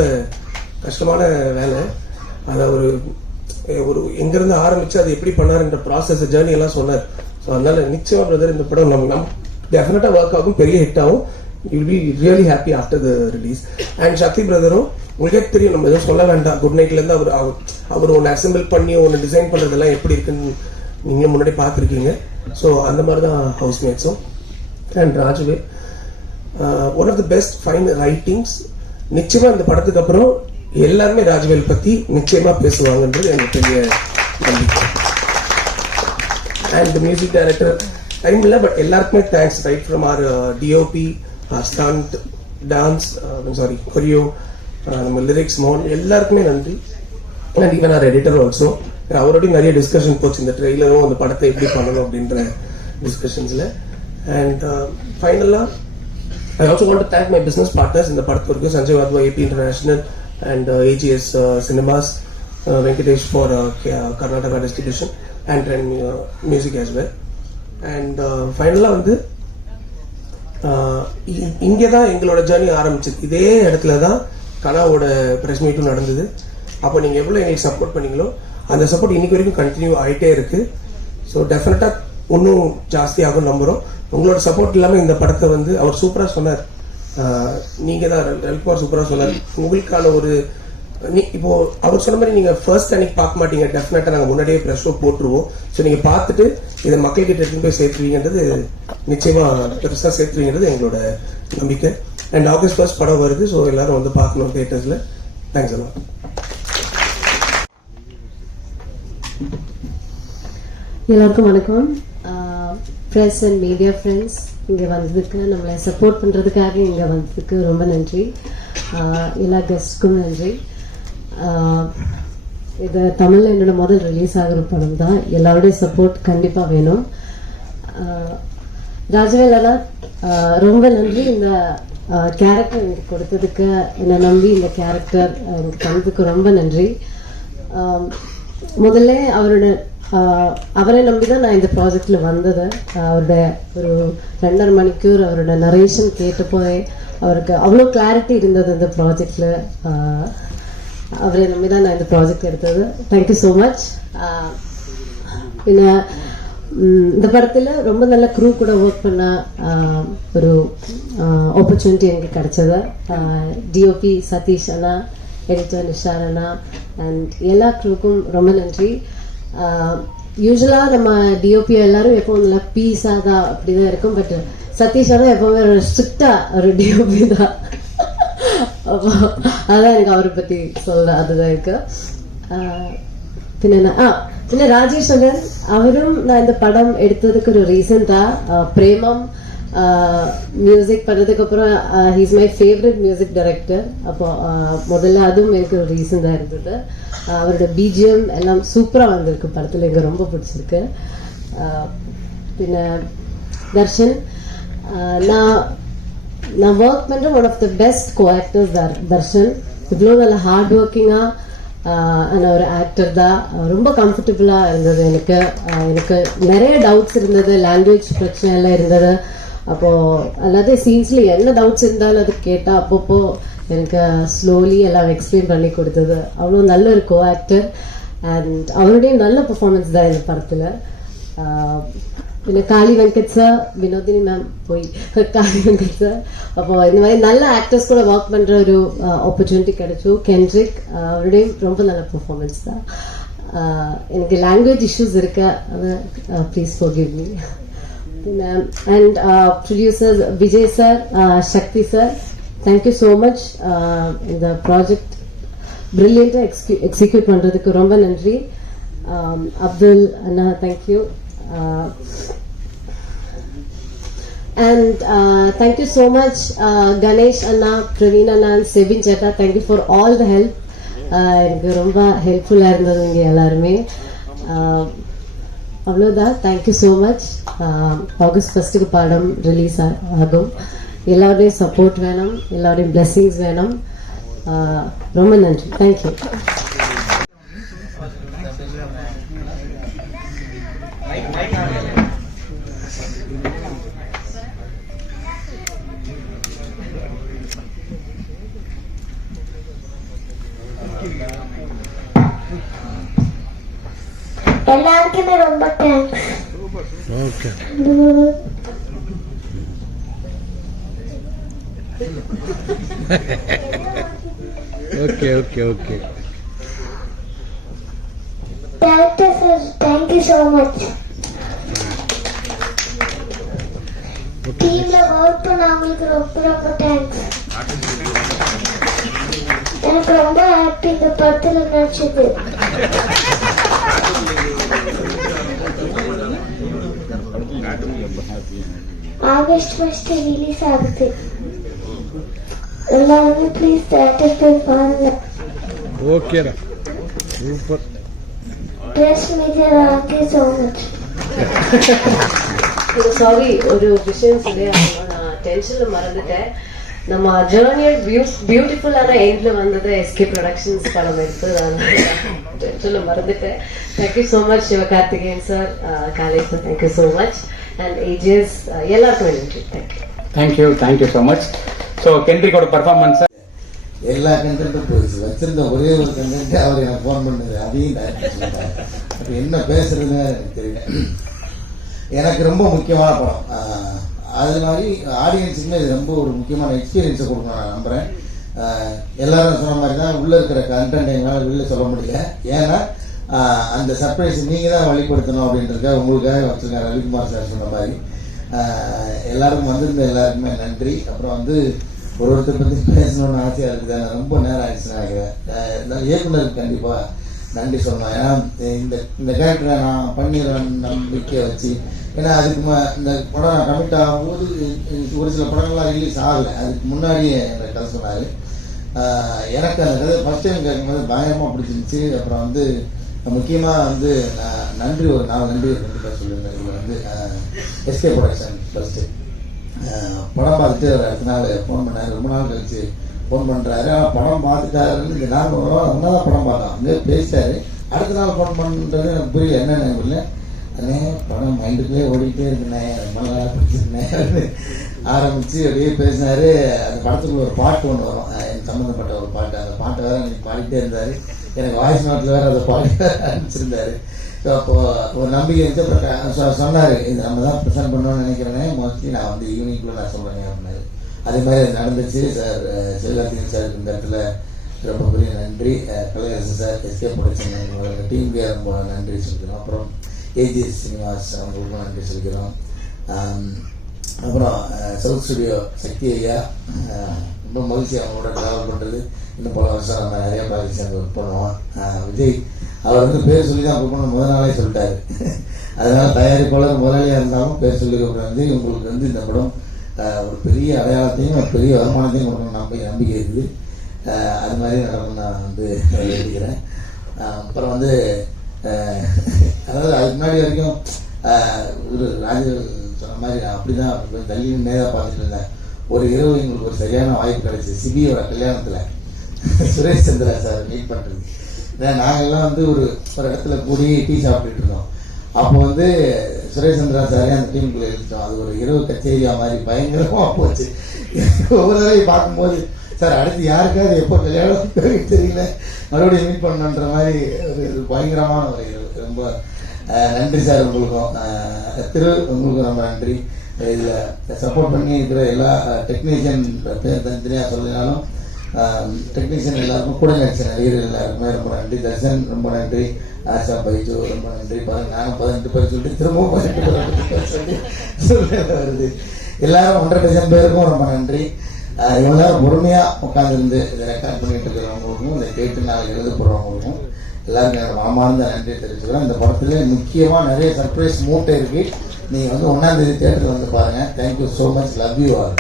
கஷ்டமான வேலை. அதை ஒரு எங்கேருந்து ஆரம்பித்து அது எப்படி பண்ணாருன்ற ப்ராசஸ் ஜேர்னி எல்லாம் சொன்னார். ஸோ அதனால நிச்சயமாக பிரதர் இந்த படம் நம்ம டெஃபினட்டாக ஒர்க் ஆகும், பெரிய ஹிட் ஆகும். You will be really happy after the release. And Sakthi பிரதரும் உங்களுக்கே தெரியும், நம்ம எதுவும் சொல்ல வேண்டாம். குட் நைட்லேருந்து அவர் ஒன்று அசெம்பிள் பண்ணி ஒன்று டிசைன் பண்ணுறதெல்லாம் எப்படி இருக்குன்னு நீங்கள் முன்னாடி பார்த்துருக்கீங்க. ஸோ அந்த மாதிரி தான் ஹவுஸ்மேட்ஸும். அண்ட் ராஜுவே one of the best fine writings. நிச்சயமாக இந்த படத்துக்கு அப்புறம் எல்லாருமே ராஜவேல் பற்றி நிச்சயமாக பேசுவாங்கன்றது எனக்கு பெரிய நம்பிக்கை. அண்ட் மியூசிக் டைரக்டர் டைம் இல்லை, பட் எல்லாருக்குமே thanks. Right from our DOP, stunt, dance, choreo, நம்ம லிரிக்ஸ், மோன், எல்லாருக்குமே நன்றி. And even our editor also. அவரோடய நிறைய டிஸ்கஷன் போச்சு இந்த ட்ரெய்லரும் அந்த படத்தை எப்படி பண்ணணும் அப்படின்ற டிஸ்கஷன்ஸில். அண்ட் ஃபைனலாக I also want to thank my business partners in the படத்திற்கு Sanjay Wadhwa, AP International and AGS Cinemas, Venkatesh for Karnataka distribution and music as well. And ஃபைனலாக வந்து இங்கே தான் எங்களோட ஜேர்னி ஆரம்பிச்சது. இதே இடத்துல தான் கனாவோட ப்ரெஸ் மீட்டும் நடந்தது. அப்போ நீங்கள் எவ்வளோ எங்களுக்கு சப்போர்ட் பண்ணீங்களோ அந்த சப்போர்ட் இன்னைக்கு வரைக்கும் கண்டினியூ ஆகிட்டே இருக்குது. ஸோ டெஃபினட்டாக இன்னும் ஜாஸ்தியாகும் நம்புகிறோம். உங்களோட சப்போர்ட் இல்லாமல் இந்த படத்தை வந்து அவர் சூப்பராக சொன்னார். நீங்கள் தான் ரவிக்குமார் சூப்பராக சொன்னார். உங்களுக்கான ஒரு இப்போ அவர் சொன்ன மாதிரி நீங்கள் ஃபர்ஸ்ட் அன்னைக்கு பார்க்க மாட்டீங்க. டெஃபினட்டாக நாங்கள் முன்னாடியே ப்ரெஷ் ஷோ போட்டுருவோம். ஸோ நீங்கள் பார்த்துட்டு இதை மக்கள்கிட்ட எடுத்துன்னு போய் சேர்த்துவீங்கன்றது நிச்சயமாக பெருசாக சேர்த்துவீங்கிறது எங்களோட நம்பிக்கை. அண்ட் August 1 படம் வருது. ஸோ எல்லாரும் வந்து பார்க்கணும் தியேட்டர்ஸில். தேங்க்ஸ் எல்லாம். எல்லாருக்கும் வணக்கம். ப்ரெஸ் அண்ட் மீடியா ஃப்ரெண்ட்ஸ் இங்கே வந்ததுக்கு, நம்மளை சப்போர்ட் பண்ணுறதுக்காக இங்கே வந்ததுக்கு ரொம்ப நன்றி. எல்லா கெஸ்ட்க்கும் நன்றி. இது தமிழில் என்னோட முதல் ரிலீஸ் ஆகிற படம் தான். எல்லாருடைய சப்போர்ட் கண்டிப்பாக வேணும். ராஜவேலா ரொம்ப நன்றி. இந்த கேரக்டர் எனக்கு கொடுத்ததுக்கு, என்னை நம்பி இந்த கேரக்டர் எனக்கு தந்ததுக்கு ரொம்ப நன்றி. முதல்ல அவரை நம்பி தான் நான் இந்த ப்ராஜெக்டில் வந்தது. அவருடைய ஒரு 2.5 மணிக்கூர் அவரோட நரேஷன் கேட்டப்போதே அவருக்கு அவ்வளோ கிளாரிட்டி இருந்தது இந்த ப்ராஜெக்டில். அவரை நம்பி தான் நான் இந்த ப்ராஜெக்ட் எடுத்தது. Thank you so much. பின்ன இந்த படத்தில் ரொம்ப நல்ல க்ரூ கூட ஒர்க் பண்ண ஒரு ஆப்பர்ச்சுனிட்டி எனக்கு கிடைச்சது. டிஓபி சதீஷ் அண்ணா, எடிட்டர் நிஷார் அண்ணா அண்ட் எல்லா க்ரூக்கும் ரொம்ப நன்றி. யூஸ்வலாக நம்ம டிஓபி எல்லாரும் எப்பவும் நல்லா பீஸாக தான் அப்படி தான் இருக்கும். பட் சதீஷா தான் எப்போவுமே ஒரு ஸ்ட்ரிக்டாக ஒரு டிஓபி தான். அப்போ அதான் எனக்கு அவரை பற்றி சொல்ல அதுதான் இருக்கு. பின்ன ராஜேஷ் சங்கர் அவரும் நான் இந்த படம் எடுத்ததுக்கு ஒரு ரீசன் தான். பிரேமம் மியூசிக் பண்ணதுக்கு அப்புறம் he's my favourite music director. அப்போ முதல்ல அதுவும் எனக்கு ஒரு ரீசன் தான் இருந்தது. அவரோட பிஜிஎம் எல்லாம் சூப்பராக வந்திருக்கு படத்தில், எனக்கு ரொம்ப பிடிச்சிருக்கு. பின்ன தர்ஷன், நான் ஒர்க் பண்ணுற one of the best coactors Darshan. இவ்வளோ நல்ல ஹார்ட் ஒர்க்கிங்காக ஒரு ஆக்டர் தான். ரொம்ப கம்ஃபர்டபுளாக இருந்தது எனக்கு. எனக்கு நிறைய டவுட்ஸ் இருந்தது, லாங்குவேஜ் பிரச்சனை எல்லாம் இருந்தது. அப்போது அல்லாத சீன்ஸில் என்ன டவுட்ஸ் இருந்தாலும் அது கேட்டால் அப்பப்போ எனக்கு ஸ்லோலி எல்லாம் எக்ஸ்பிளைன் பண்ணி கொடுத்தது. அவ்வளோ நல்ல ஒரு கோ ஆக்டர் அண்ட் அவருடைய நல்ல பெர்ஃபார்மன்ஸ் தான் இந்த படத்தில். പിന്നെ കാളി വെങ്കட் சார், வினோதினி மேம் போய் காளி வெங்கட் சார், அப்போ இந்த மாதிரி நல்ல ஆக்டர்ஸ் கூட ஒர்க் பண்ணுற ஒரு ஆப்பர்ச்சுனிட்டி கிடைச்சோம். கென்ட்ரிக் அவருடையும் ரொம்ப நல்ல பெர்ஃபார்மன்ஸ் தான். எனக்கு லாங்குவேஜ் இஷ்யூஸ் இருக்கு, அதை ப்ளீஸ் ஃபர்கிவ் மீ. പിന്നെ and producer Vijay sir, Sakthi sir, thank you so much. இந்த ப்ராஜெக்ட் பிரில்லியண்ட்டாக எக்ஸிக்யூட் பண்ணுறதுக்கு ரொம்ப நன்றி. அப்துல் அண்ணா, thank you. And thank you so much Ganesh Anna, Praveen Anna and Sebin Chetta, thank you for all the help. எனக்கு ரொம்ப ஹெல்ப்ஃபுல்லாக இருந்தது இங்கே எல்லாருமே. அவ்வளோதான், தேங்க்யூ ஸோ மச். ஆகஸ்ட் 1 படம் ரிலீஸ் ஆகும். எல்லாருடைய சப்போர்ட் வேணும், எல்லாருடைய பிளெஸிங்ஸ் வேணும். ரொம்ப நன்றி, தேங்க்யூ. எல்லாருக்குமே ரொம்ப thanks. Okay okay okay okay director sir, thank you so much. டீம்ல ஒர்க் பண்ணவங்களுக்கு ரொம்ப ரொம்ப தேங்க்ஸ். எனக்கு ரொம்ப ஹாப்பி இந்த படத்தில் நடிச்சது. ஆகஸ்ட் 1 ரிலீஸ் ஆகுது. எல்லாருமே ப்ளீஸ் தியேட்டர் போய் பாருங்க. ஓகேடா, super. Press media, thank you so much. Sorry, ஒரு விஷயம் சொல்லி நான் டென்ஷனில் மறந்துட்டேன். நம்ம ஜேர்னியல் பியூட்டிஃபுல்லான எண்ட்ல வந்தது எஸ்கே ப்ரொடக்ஷன்ஸ் படம் எடுத்து டென்ஷனில் மறந்துட்டேன். Thank you so much Sivakarthikeyan sir, college sir, thank you so much. And ஏஜஸ் எல்லாருக்கும் நன்றி. Thank you thank you so much. So கென்ட்ரிக்கோட பர்ஃபார்மன்ஸ் எல்லா கண்டென்ட்டும் போயிடுச்சு. வச்சிருந்த ஒரே ஒரு கண்டென்ட் அவர் எனக்கு ஃபோன் பண்ணது, அதையும் அப்போ என்ன பேசுறதுன்னு எனக்கு தெரியல. எனக்கு ரொம்ப முக்கியமான படம். அது மாதிரி ஆடியன்ஸுக்குமே இது ரொம்ப ஒரு முக்கியமான எக்ஸ்பீரியன்ஸை கொடுக்கணும் நான் நம்புகிறேன். எல்லாரும் சொன்ன மாதிரி தான் உள்ளே இருக்கிற கண்டென்ட் எங்களால் வெளில சொல்ல முடியல. ஏன்னா அந்த சர்ப்ரைஸ் நீங்கள் தான் வெளிப்படுத்தணும் அப்படின்றதுக்காக உங்களுக்காக வச்சுருக்காரு ரவிக்குமார் சார் சொன்ன மாதிரி. எல்லாரும் வந்திருந்த எல்லாருக்குமே நன்றி. அப்புறம் வந்து ஒருத்தர் பற்றி பேசணும்னு ஆசையாக இருக்குது, ரொம்ப நேரம் ஆயிடுச்சுன்னு நினைக்கிறேன். இயக்குனருக்கு கண்டிப்பாக நன்றி சொல்லணும். ஏன்னா இந்த கேரக்டரை நான் பண்ணிடுறேன் நம்பிக்கையை வச்சு. ஏன்னா அதுக்கு இந்த படம் நான் கமிட் ஆகும்போது ஒரு சில படங்கள்லாம் ரிலீஸ் ஆகலை, அதுக்கு முன்னாடியே எனக்கு கதை சொன்னார். எனக்கு அந்த கதை ஃபஸ்ட் டைம் கேட்கும்போது பயங்கரமாக பிடிச்சிருந்துச்சு. அப்புறம் வந்து முக்கியமாக வந்து நன்றி, ஒரு 4 நன்றி கண்டிப்பாக சொல்லியிருந்தேன். இதில் வந்து எஸ்கே ப்ரொடக்ஷன் ஃபஸ்ட்டு படம் பார்த்துட்டு ஒரு அடுத்த நாள் ஃபோன் பண்ணார். ரொம்ப நாள் கழிச்சு ஃபோன் பண்ணுறாரு. ஆனால் படம் பார்த்துட்டாருன்னு இந்த நாள் ஒன்றா தான் படம் பார்த்தோம், அங்கே பேசிட்டாரு. அடுத்த நாள் ஃபோன் பண்ணுறது எனக்கு புரியல, என்னென்ன புரியல. அண்ணே படம் மைண்டுக்குள்ளே ஓடிக்கிட்டே இருக்குண்ணே, ரொம்ப நல்லா பிடிச்சிருந்தேன் ஆரம்பித்து அப்படியே பேசினார். அந்த படத்துக்குள்ள ஒரு பாட்டு ஒன்று வரும், எனக்கு சம்மந்தப்பட்ட ஒரு பாட்டு. அந்த பாட்டை வேறு எனக்கு பாடிக்கிட்டே இருந்தார். எனக்கு வாய்ஸ் நோட்டில் வேறு அந்த பாட்டு அனுப்பிச்சிருந்தாரு. ஸோ அப்போது ஒரு நம்பிக்கை இருந்துச்சு. அப்புறம் சொன்னார், இது நம்ம தான் ப்ரெசென்ட் பண்ணணும்னு நினைக்கிறேனே, மோஸ்ட்லி நான் வந்து ஈவினிங்குள்ளே நான் சொல்கிறேன் அப்படின்னாரு. அதே மாதிரி அது நடந்துச்சு. சார் சிவகார்த்திகேயன் சார் இந்த இடத்துல ரொம்ப பெரிய நன்றி. கலையரசு சார், எஸ்கே ப்ரொடக்ஷன் எங்களோட டீமுக்கே ரொம்ப நன்றி சொல்லிக்கிறோம். அப்புறம் ஏஜிஎஸ் சினிமாஸ் அவங்களுக்கும் நன்றி சொல்லிக்கிறோம். அப்புறம் சவுத் ஸ்டுடியோ சக்தி ஐயா, ரொம்ப மகிழ்ச்சி அவங்களோட ட்ராவல் பண்ணுறது. இன்னும் பல வருஷம் நம்ம நிறையா ப்ராஜெக்ட் சேர்ந்து ஒர்க் பண்ணுவோம். விஜய் அவர் வந்து பேர் சொல்லி தான் ஒர்க் பண்ண முதல் நாளே சொல்லிட்டாரு. அதனால் தயாரிப்பாளர் முதலாளியாக இருந்தாலும் பேர் சொல்லி கூப்பிட்றாங்க. உங்களுக்கு வந்து இந்த படம் ஒரு பெரிய அடையாளத்தையும் ஒரு பெரிய வருமானத்தையும் கொடுக்கணும் நம்பிக்கை இருக்குது. அது மாதிரி நடக்கும் நான் வந்து எழுதிக்கிறேன். அப்புறம் வந்து அதாவது அதுக்கு முன்னாடி வரைக்கும் ஒரு ராஜர்கள் சொன்ன மாதிரி நான் அப்படி தான் தள்ளி நேராக பார்த்துட்டு இருந்தேன். ஒரு இரவு எங்களுக்கு ஒரு சரியான வாய்ப்பு கிடைச்சி சிபியோட கல்யாணத்தில் சுரேஷ் சந்திரா சார் மீட் பண்ணுறது. நாங்கள்லாம் வந்து ஒரு இடத்துல கூடி டீ சாப்பிட்டுட்டு இருந்தோம். அப்போ வந்து சுரேஷந்திரா சாரே அந்த டீமுக்குள்ள எடுத்துட்டோம். அது ஒரு இரவு கச்சேரியா மாதிரி பயங்கரமாக போச்சு. ஒவ்வொரு தடவை பார்க்கும்போது சார் அடுத்து யாருக்காவது எப்போ கல்யாணம் தெரியல, மறுபடியும் மீட் பண்ணணுன்ற மாதிரி ஒரு பயங்கரமான ஒரு இரவு. ரொம்ப நன்றி சார் உங்களுக்கும். உங்களுக்கும் ரொம்ப நன்றி. இதில் சப்போர்ட் பண்ணி இருக்கிற எல்லா டெக்னீஷியன் பேர் தனித்தனியாக சொல்லினாலும் டெக்னீஷியன் எல்லாருக்கும் கூட நடிச்ச நடிகர்கள் எல்லாருக்குமே ரொம்ப நன்றி. தர்ஷன் ரொம்ப நன்றி. ஆஷா பைஜு ரொம்ப நன்றி. பாருங்க நானும் 18 பேர் சொல்லிட்டு திரும்பவும் 18 பேர் சொல்லி வருது. எல்லாரும் 1.5 டஜன் பேருக்கும் ரொம்ப நன்றி. இவ்வளோ நேரம் பொறுமையாக உட்காந்துருந்து இதை ரெக்கார்ட் பண்ணிட்டு இருக்கிறவங்களுக்கும் இதை கேட்டு நாளைக்கு எழுத போடுறவங்களுக்கும் எல்லாருக்கும் என்னோட மனமார்ந்த நன்றி தெரிவிச்சுக்கிறேன். இந்த படத்துல முக்கியமாக நிறைய சர்ப்ரைஸ் மூட்டை இருக்கு. நீங்கள் வந்து 1ஆம் தேதி தியேட்டருக்கு வந்து பாருங்க. Thank you so much. Love you all.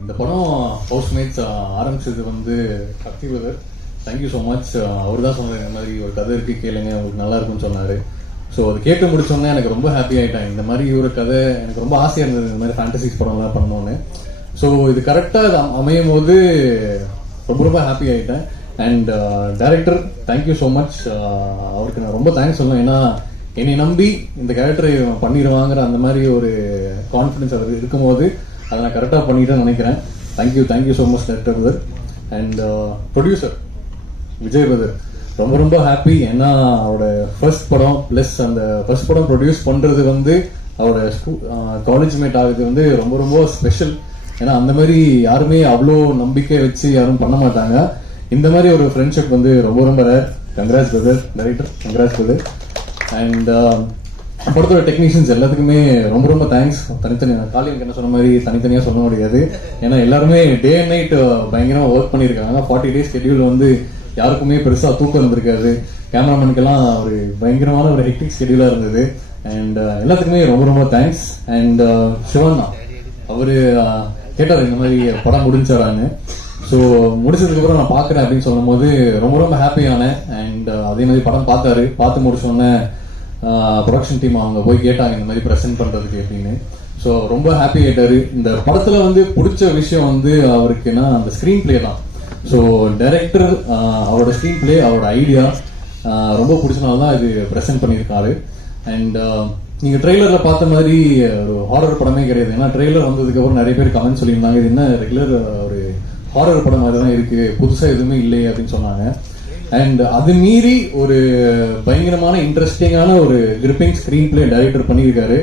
இந்த படம் ஹவுஸ்மேட்ஸ் ஆரம்பிச்சது வந்து Sakthi brother. Thank you so much. அவர் தான் சொன்னார், இந்த மாதிரி ஒரு கதை இருக்கு கேளுங்க, உங்களுக்கு நல்லா இருக்கும்னு சொன்னார். ஸோ அது கேட்டு முடிச்சோன்னே எனக்கு ரொம்ப ஹாப்பி ஆகிட்டேன். இந்த மாதிரி ஒரு கதை எனக்கு ரொம்ப ஆசையாக இருந்தது, இந்த மாதிரி ஃபேண்டசிஸ் படம்லாம் பண்ணணும்னு. ஸோ இது கரெக்டாக இது அமையும் போது ரொம்ப ரொம்ப ஹாப்பி ஆகிட்டேன். And director thank you so much. அவருக்கு நான் ரொம்ப தேங்க்ஸ் சொல்லணும். ஏன்னா என்னை நம்பி இந்த கேரக்டரை பண்ணிடுவாங்கிற அந்த மாதிரி ஒரு கான்ஃபிடன்ஸ் அவர் இருக்கும்போது அதை நான் கரெக்டாக பண்ணிட்டேன்னு நினைக்கிறேன். Thank you so much director brother. And producer Vijay brother ரொம்ப ரொம்ப ஹாப்பி. ஏன்னா அவரோட ஃபர்ஸ்ட் படம் ப்ளஸ் அந்த ஃபர்ஸ்ட் படம் ப்ரொடியூஸ் பண்ணுறது வந்து அவரோட காலேஜ் மேட் ஆகுது வந்து ரொம்ப ரொம்ப ஸ்பெஷல். ஏன்னா அந்த மாதிரி யாருமே அவ்வளோ நம்பிக்கை வச்சு யாரும் பண்ண மாட்டாங்க. இந்த மாதிரி ஒரு ஃப்ரெண்ட்ஷிப் வந்து ரொம்ப ரொம்ப rare. Congrats brother director, congrats brother. And படத்தோட டெக்னீஷியன்ஸ் எல்லாத்துக்குமே ரொம்ப ரொம்ப தேங்க்ஸ். தனித்தனியாக காலையில் என்ன சொன்ன மாதிரி தனித்தனியாக சொல்ல முடியாது. ஏன்னா எல்லாருமே டே அண்ட் நைட் பயங்கரமாக ஒர்க் பண்ணியிருக்காங்க. 40 days ஷெட்யூல் வந்து யாருக்குமே பெருசாக தூக்கம் இருந்திருக்காது. கேமராமேனுக்கெல்லாம் ஒரு பயங்கரமான ஒரு ஹெக்டிக் ஷெட்யூலாக இருந்தது. அண்ட் எல்லாத்துக்குமே ரொம்ப ரொம்ப தேங்க்ஸ். அண்ட் சிவண்ணா அவர் கேட்டார் இந்த மாதிரி படம் முடிஞ்சாரான்னு. ஸோ முடிச்சதுக்கப்புறம் நான் பார்க்குறேன் அப்படின்னு சொல்லும் போது ரொம்ப ரொம்ப ஹாப்பியானேன். அண்ட் அதே மாதிரி படம் பார்த்து முடிச்சோடனே ப்ரொடக்ஷன் டீம் அவங்க போய் கேட்டாங்க இந்த மாதிரி ப்ரெசென்ட் பண்ணுறதுக்கு அப்படின்னு. ஸோ ரொம்ப ஹாப்பி ஆகிட்டாரு. இந்த படத்தில் வந்து பிடிச்ச விஷயம் வந்து அவருக்குன்னா அந்த ஸ்க்ரீன் பிளே தான். ஸோ டைரக்டர் அவரோட ஸ்க்ரீன் பிளே, அவரோட ஐடியா ரொம்ப பிடிச்சனால தான் இது ப்ரெசென்ட் பண்ணியிருக்காரு. அண்ட் நீங்கள் ட்ரெய்லரில் பார்த்த மாதிரி ஒரு ஹாரர் படமே கிடையாது. ஏன்னா ட்ரெய்லர் வந்ததுக்கப்புறம் நிறைய பேர் கமெண்ட் சொல்லியிருந்தாங்க, இது என்ன ரெகுலர் ஒரு ஹாரர் படம் மாதிரி தான் இருக்குது, புதுசாக எதுவுமே இல்லையே அப்படின்னு சொன்னாங்க. அண்ட் அது மீறி ஒரு பயங்கரமான இன்ட்ரெஸ்டிங்கான ஒரு கிரிப்பிங் ஸ்க்ரீன் பிளே டைரக்டர் பண்ணியிருக்காரு.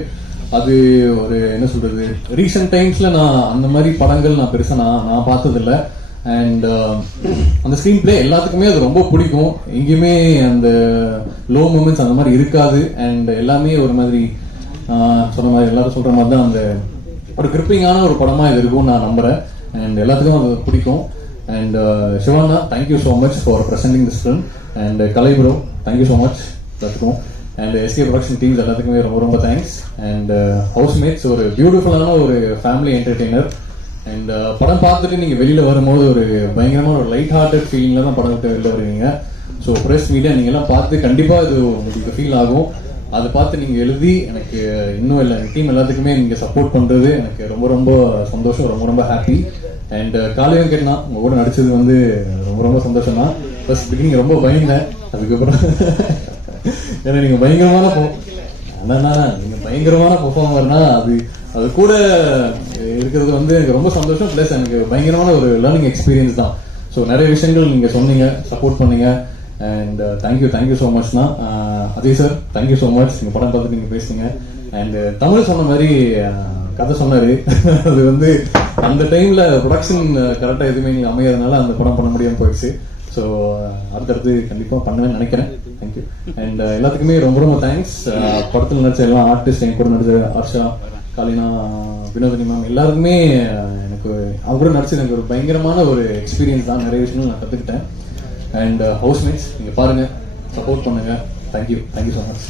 அது ஒரு என்ன சொல்கிறது, ரீசெண்ட் டைம்ஸில் நான் அந்த மாதிரி படங்கள் நான் பெருசாக நான் பார்த்ததில்லை. அண்ட் அந்த ஸ்க்ரீன் பிளே எல்லாத்துக்குமே அது ரொம்ப பிடிக்கும். எங்கேயுமே அந்த லோ மூமெண்ட்ஸ் அந்த மாதிரி இருக்காது. அண்ட் எல்லாமே ஒரு மாதிரி சொன்ன மாதிரி எல்லாரும் சொல்கிற மாதிரி தான் அந்த ஒரு கிரிப்பிங்கான ஒரு படமாக இது இருக்கும்னு நான் நம்புகிறேன். அண்ட் எல்லாத்துக்கும் அது பிடிக்கும். And Sivana thank you so much for presenting this film. And Kalai bro thank you so much எல்லாத்துக்கும். அண்ட் எஸ்கே ப்ரொடக்ஷன் டீம்ஸ் எல்லாத்துக்குமே ரொம்ப ரொம்ப தேங்க்ஸ். அண்ட் ஹவுஸ்மேட்ஸ் ஒரு பியூட்டிஃபுல்லான ஒரு ஃபேமிலி என்டர்டெய்னர். அண்ட் படம் பார்த்துட்டு நீங்கள் வெளியில் வரும்போது ஒரு பயங்கரமான ஒரு லைட் ஹார்ட்டட் ஃபீலிங்கில் தான் படம் விட்டு வெளில வருவீங்க. ஸோ ப்ரெஸ் மீடியா நீங்கள்லாம் பார்த்து கண்டிப்பாக இது உங்களுக்கு ஃபீல் ஆகும். அதை பார்த்து நீங்கள் எழுதி எனக்கு இன்னும் இல்லை டீம் எல்லாத்துக்குமே நீங்கள் சப்போர்ட் பண்ணுறது எனக்கு ரொம்ப ரொம்ப சந்தோஷம், ரொம்ப ரொம்ப ஹாப்பி. அண்ட் காலையும் கேட்டா உங்கள் கூட நடிச்சது வந்து ரொம்ப ரொம்ப சந்தோஷம் தான். ஃபர்ஸ்ட் பிகினிங் ரொம்ப பயந்தேன். அதுக்கப்புறம் ஏன்னா நீங்கள் பயங்கரமான நீங்கள் பயங்கரமான பெர்ஃபார்மர்னா அது கூட இருக்கிறது வந்து எனக்கு ரொம்ப சந்தோஷம். ப்ளஸ் எனக்கு பயங்கரமான ஒரு லேர்னிங் எக்ஸ்பீரியன்ஸ் தான். ஸோ நிறைய விஷயங்கள் நீங்கள் சொன்னீங்க, சப்போர்ட் பண்ணீங்க. அண்ட் தேங்க்யூ ஸோ மச்னா. அதே சார் தேங்க்யூ ஸோ மச். நீங்கள் படம் பார்த்துட்டு நீங்கள் பேசுனீங்க. அண்ட் தமிழ் சொன்ன மாதிரி கதை சொன்னார். அது வந்து அந்த டைமில் ப்ரொடக்ஷன் கரெக்டாக எதுவுமே நீங்கள் அமையாதனால அந்த படம் பண்ண முடியாமல் போயிடுச்சு. ஸோ அடுத்தடுத்து கண்டிப்பாக பண்ணுவேன்னு நினைக்கிறேன். தேங்க்யூ. அண்ட் எல்லாத்துக்குமே ரொம்ப ரொம்ப தேங்க்ஸ். படத்தில் நடிச்ச எல்லா ஆர்டிஸ்ட், என் கூட நடிச்ச ஹர்ஷா, காலினா, வினோதினி மேம் எல்லாருக்குமே எனக்கு அவங்க கூட நடிச்சது எனக்கு ஒரு பயங்கரமான ஒரு எக்ஸ்பீரியன்ஸ் தான். நிறைய விஷயங்கள் நான் கற்றுக்கிட்டேன். அண்ட் ஹவுஸ்மேட்ஸ் நீங்கள் பாருங்கள், சப்போர்ட் பண்ணுங்கள். Thank you so much.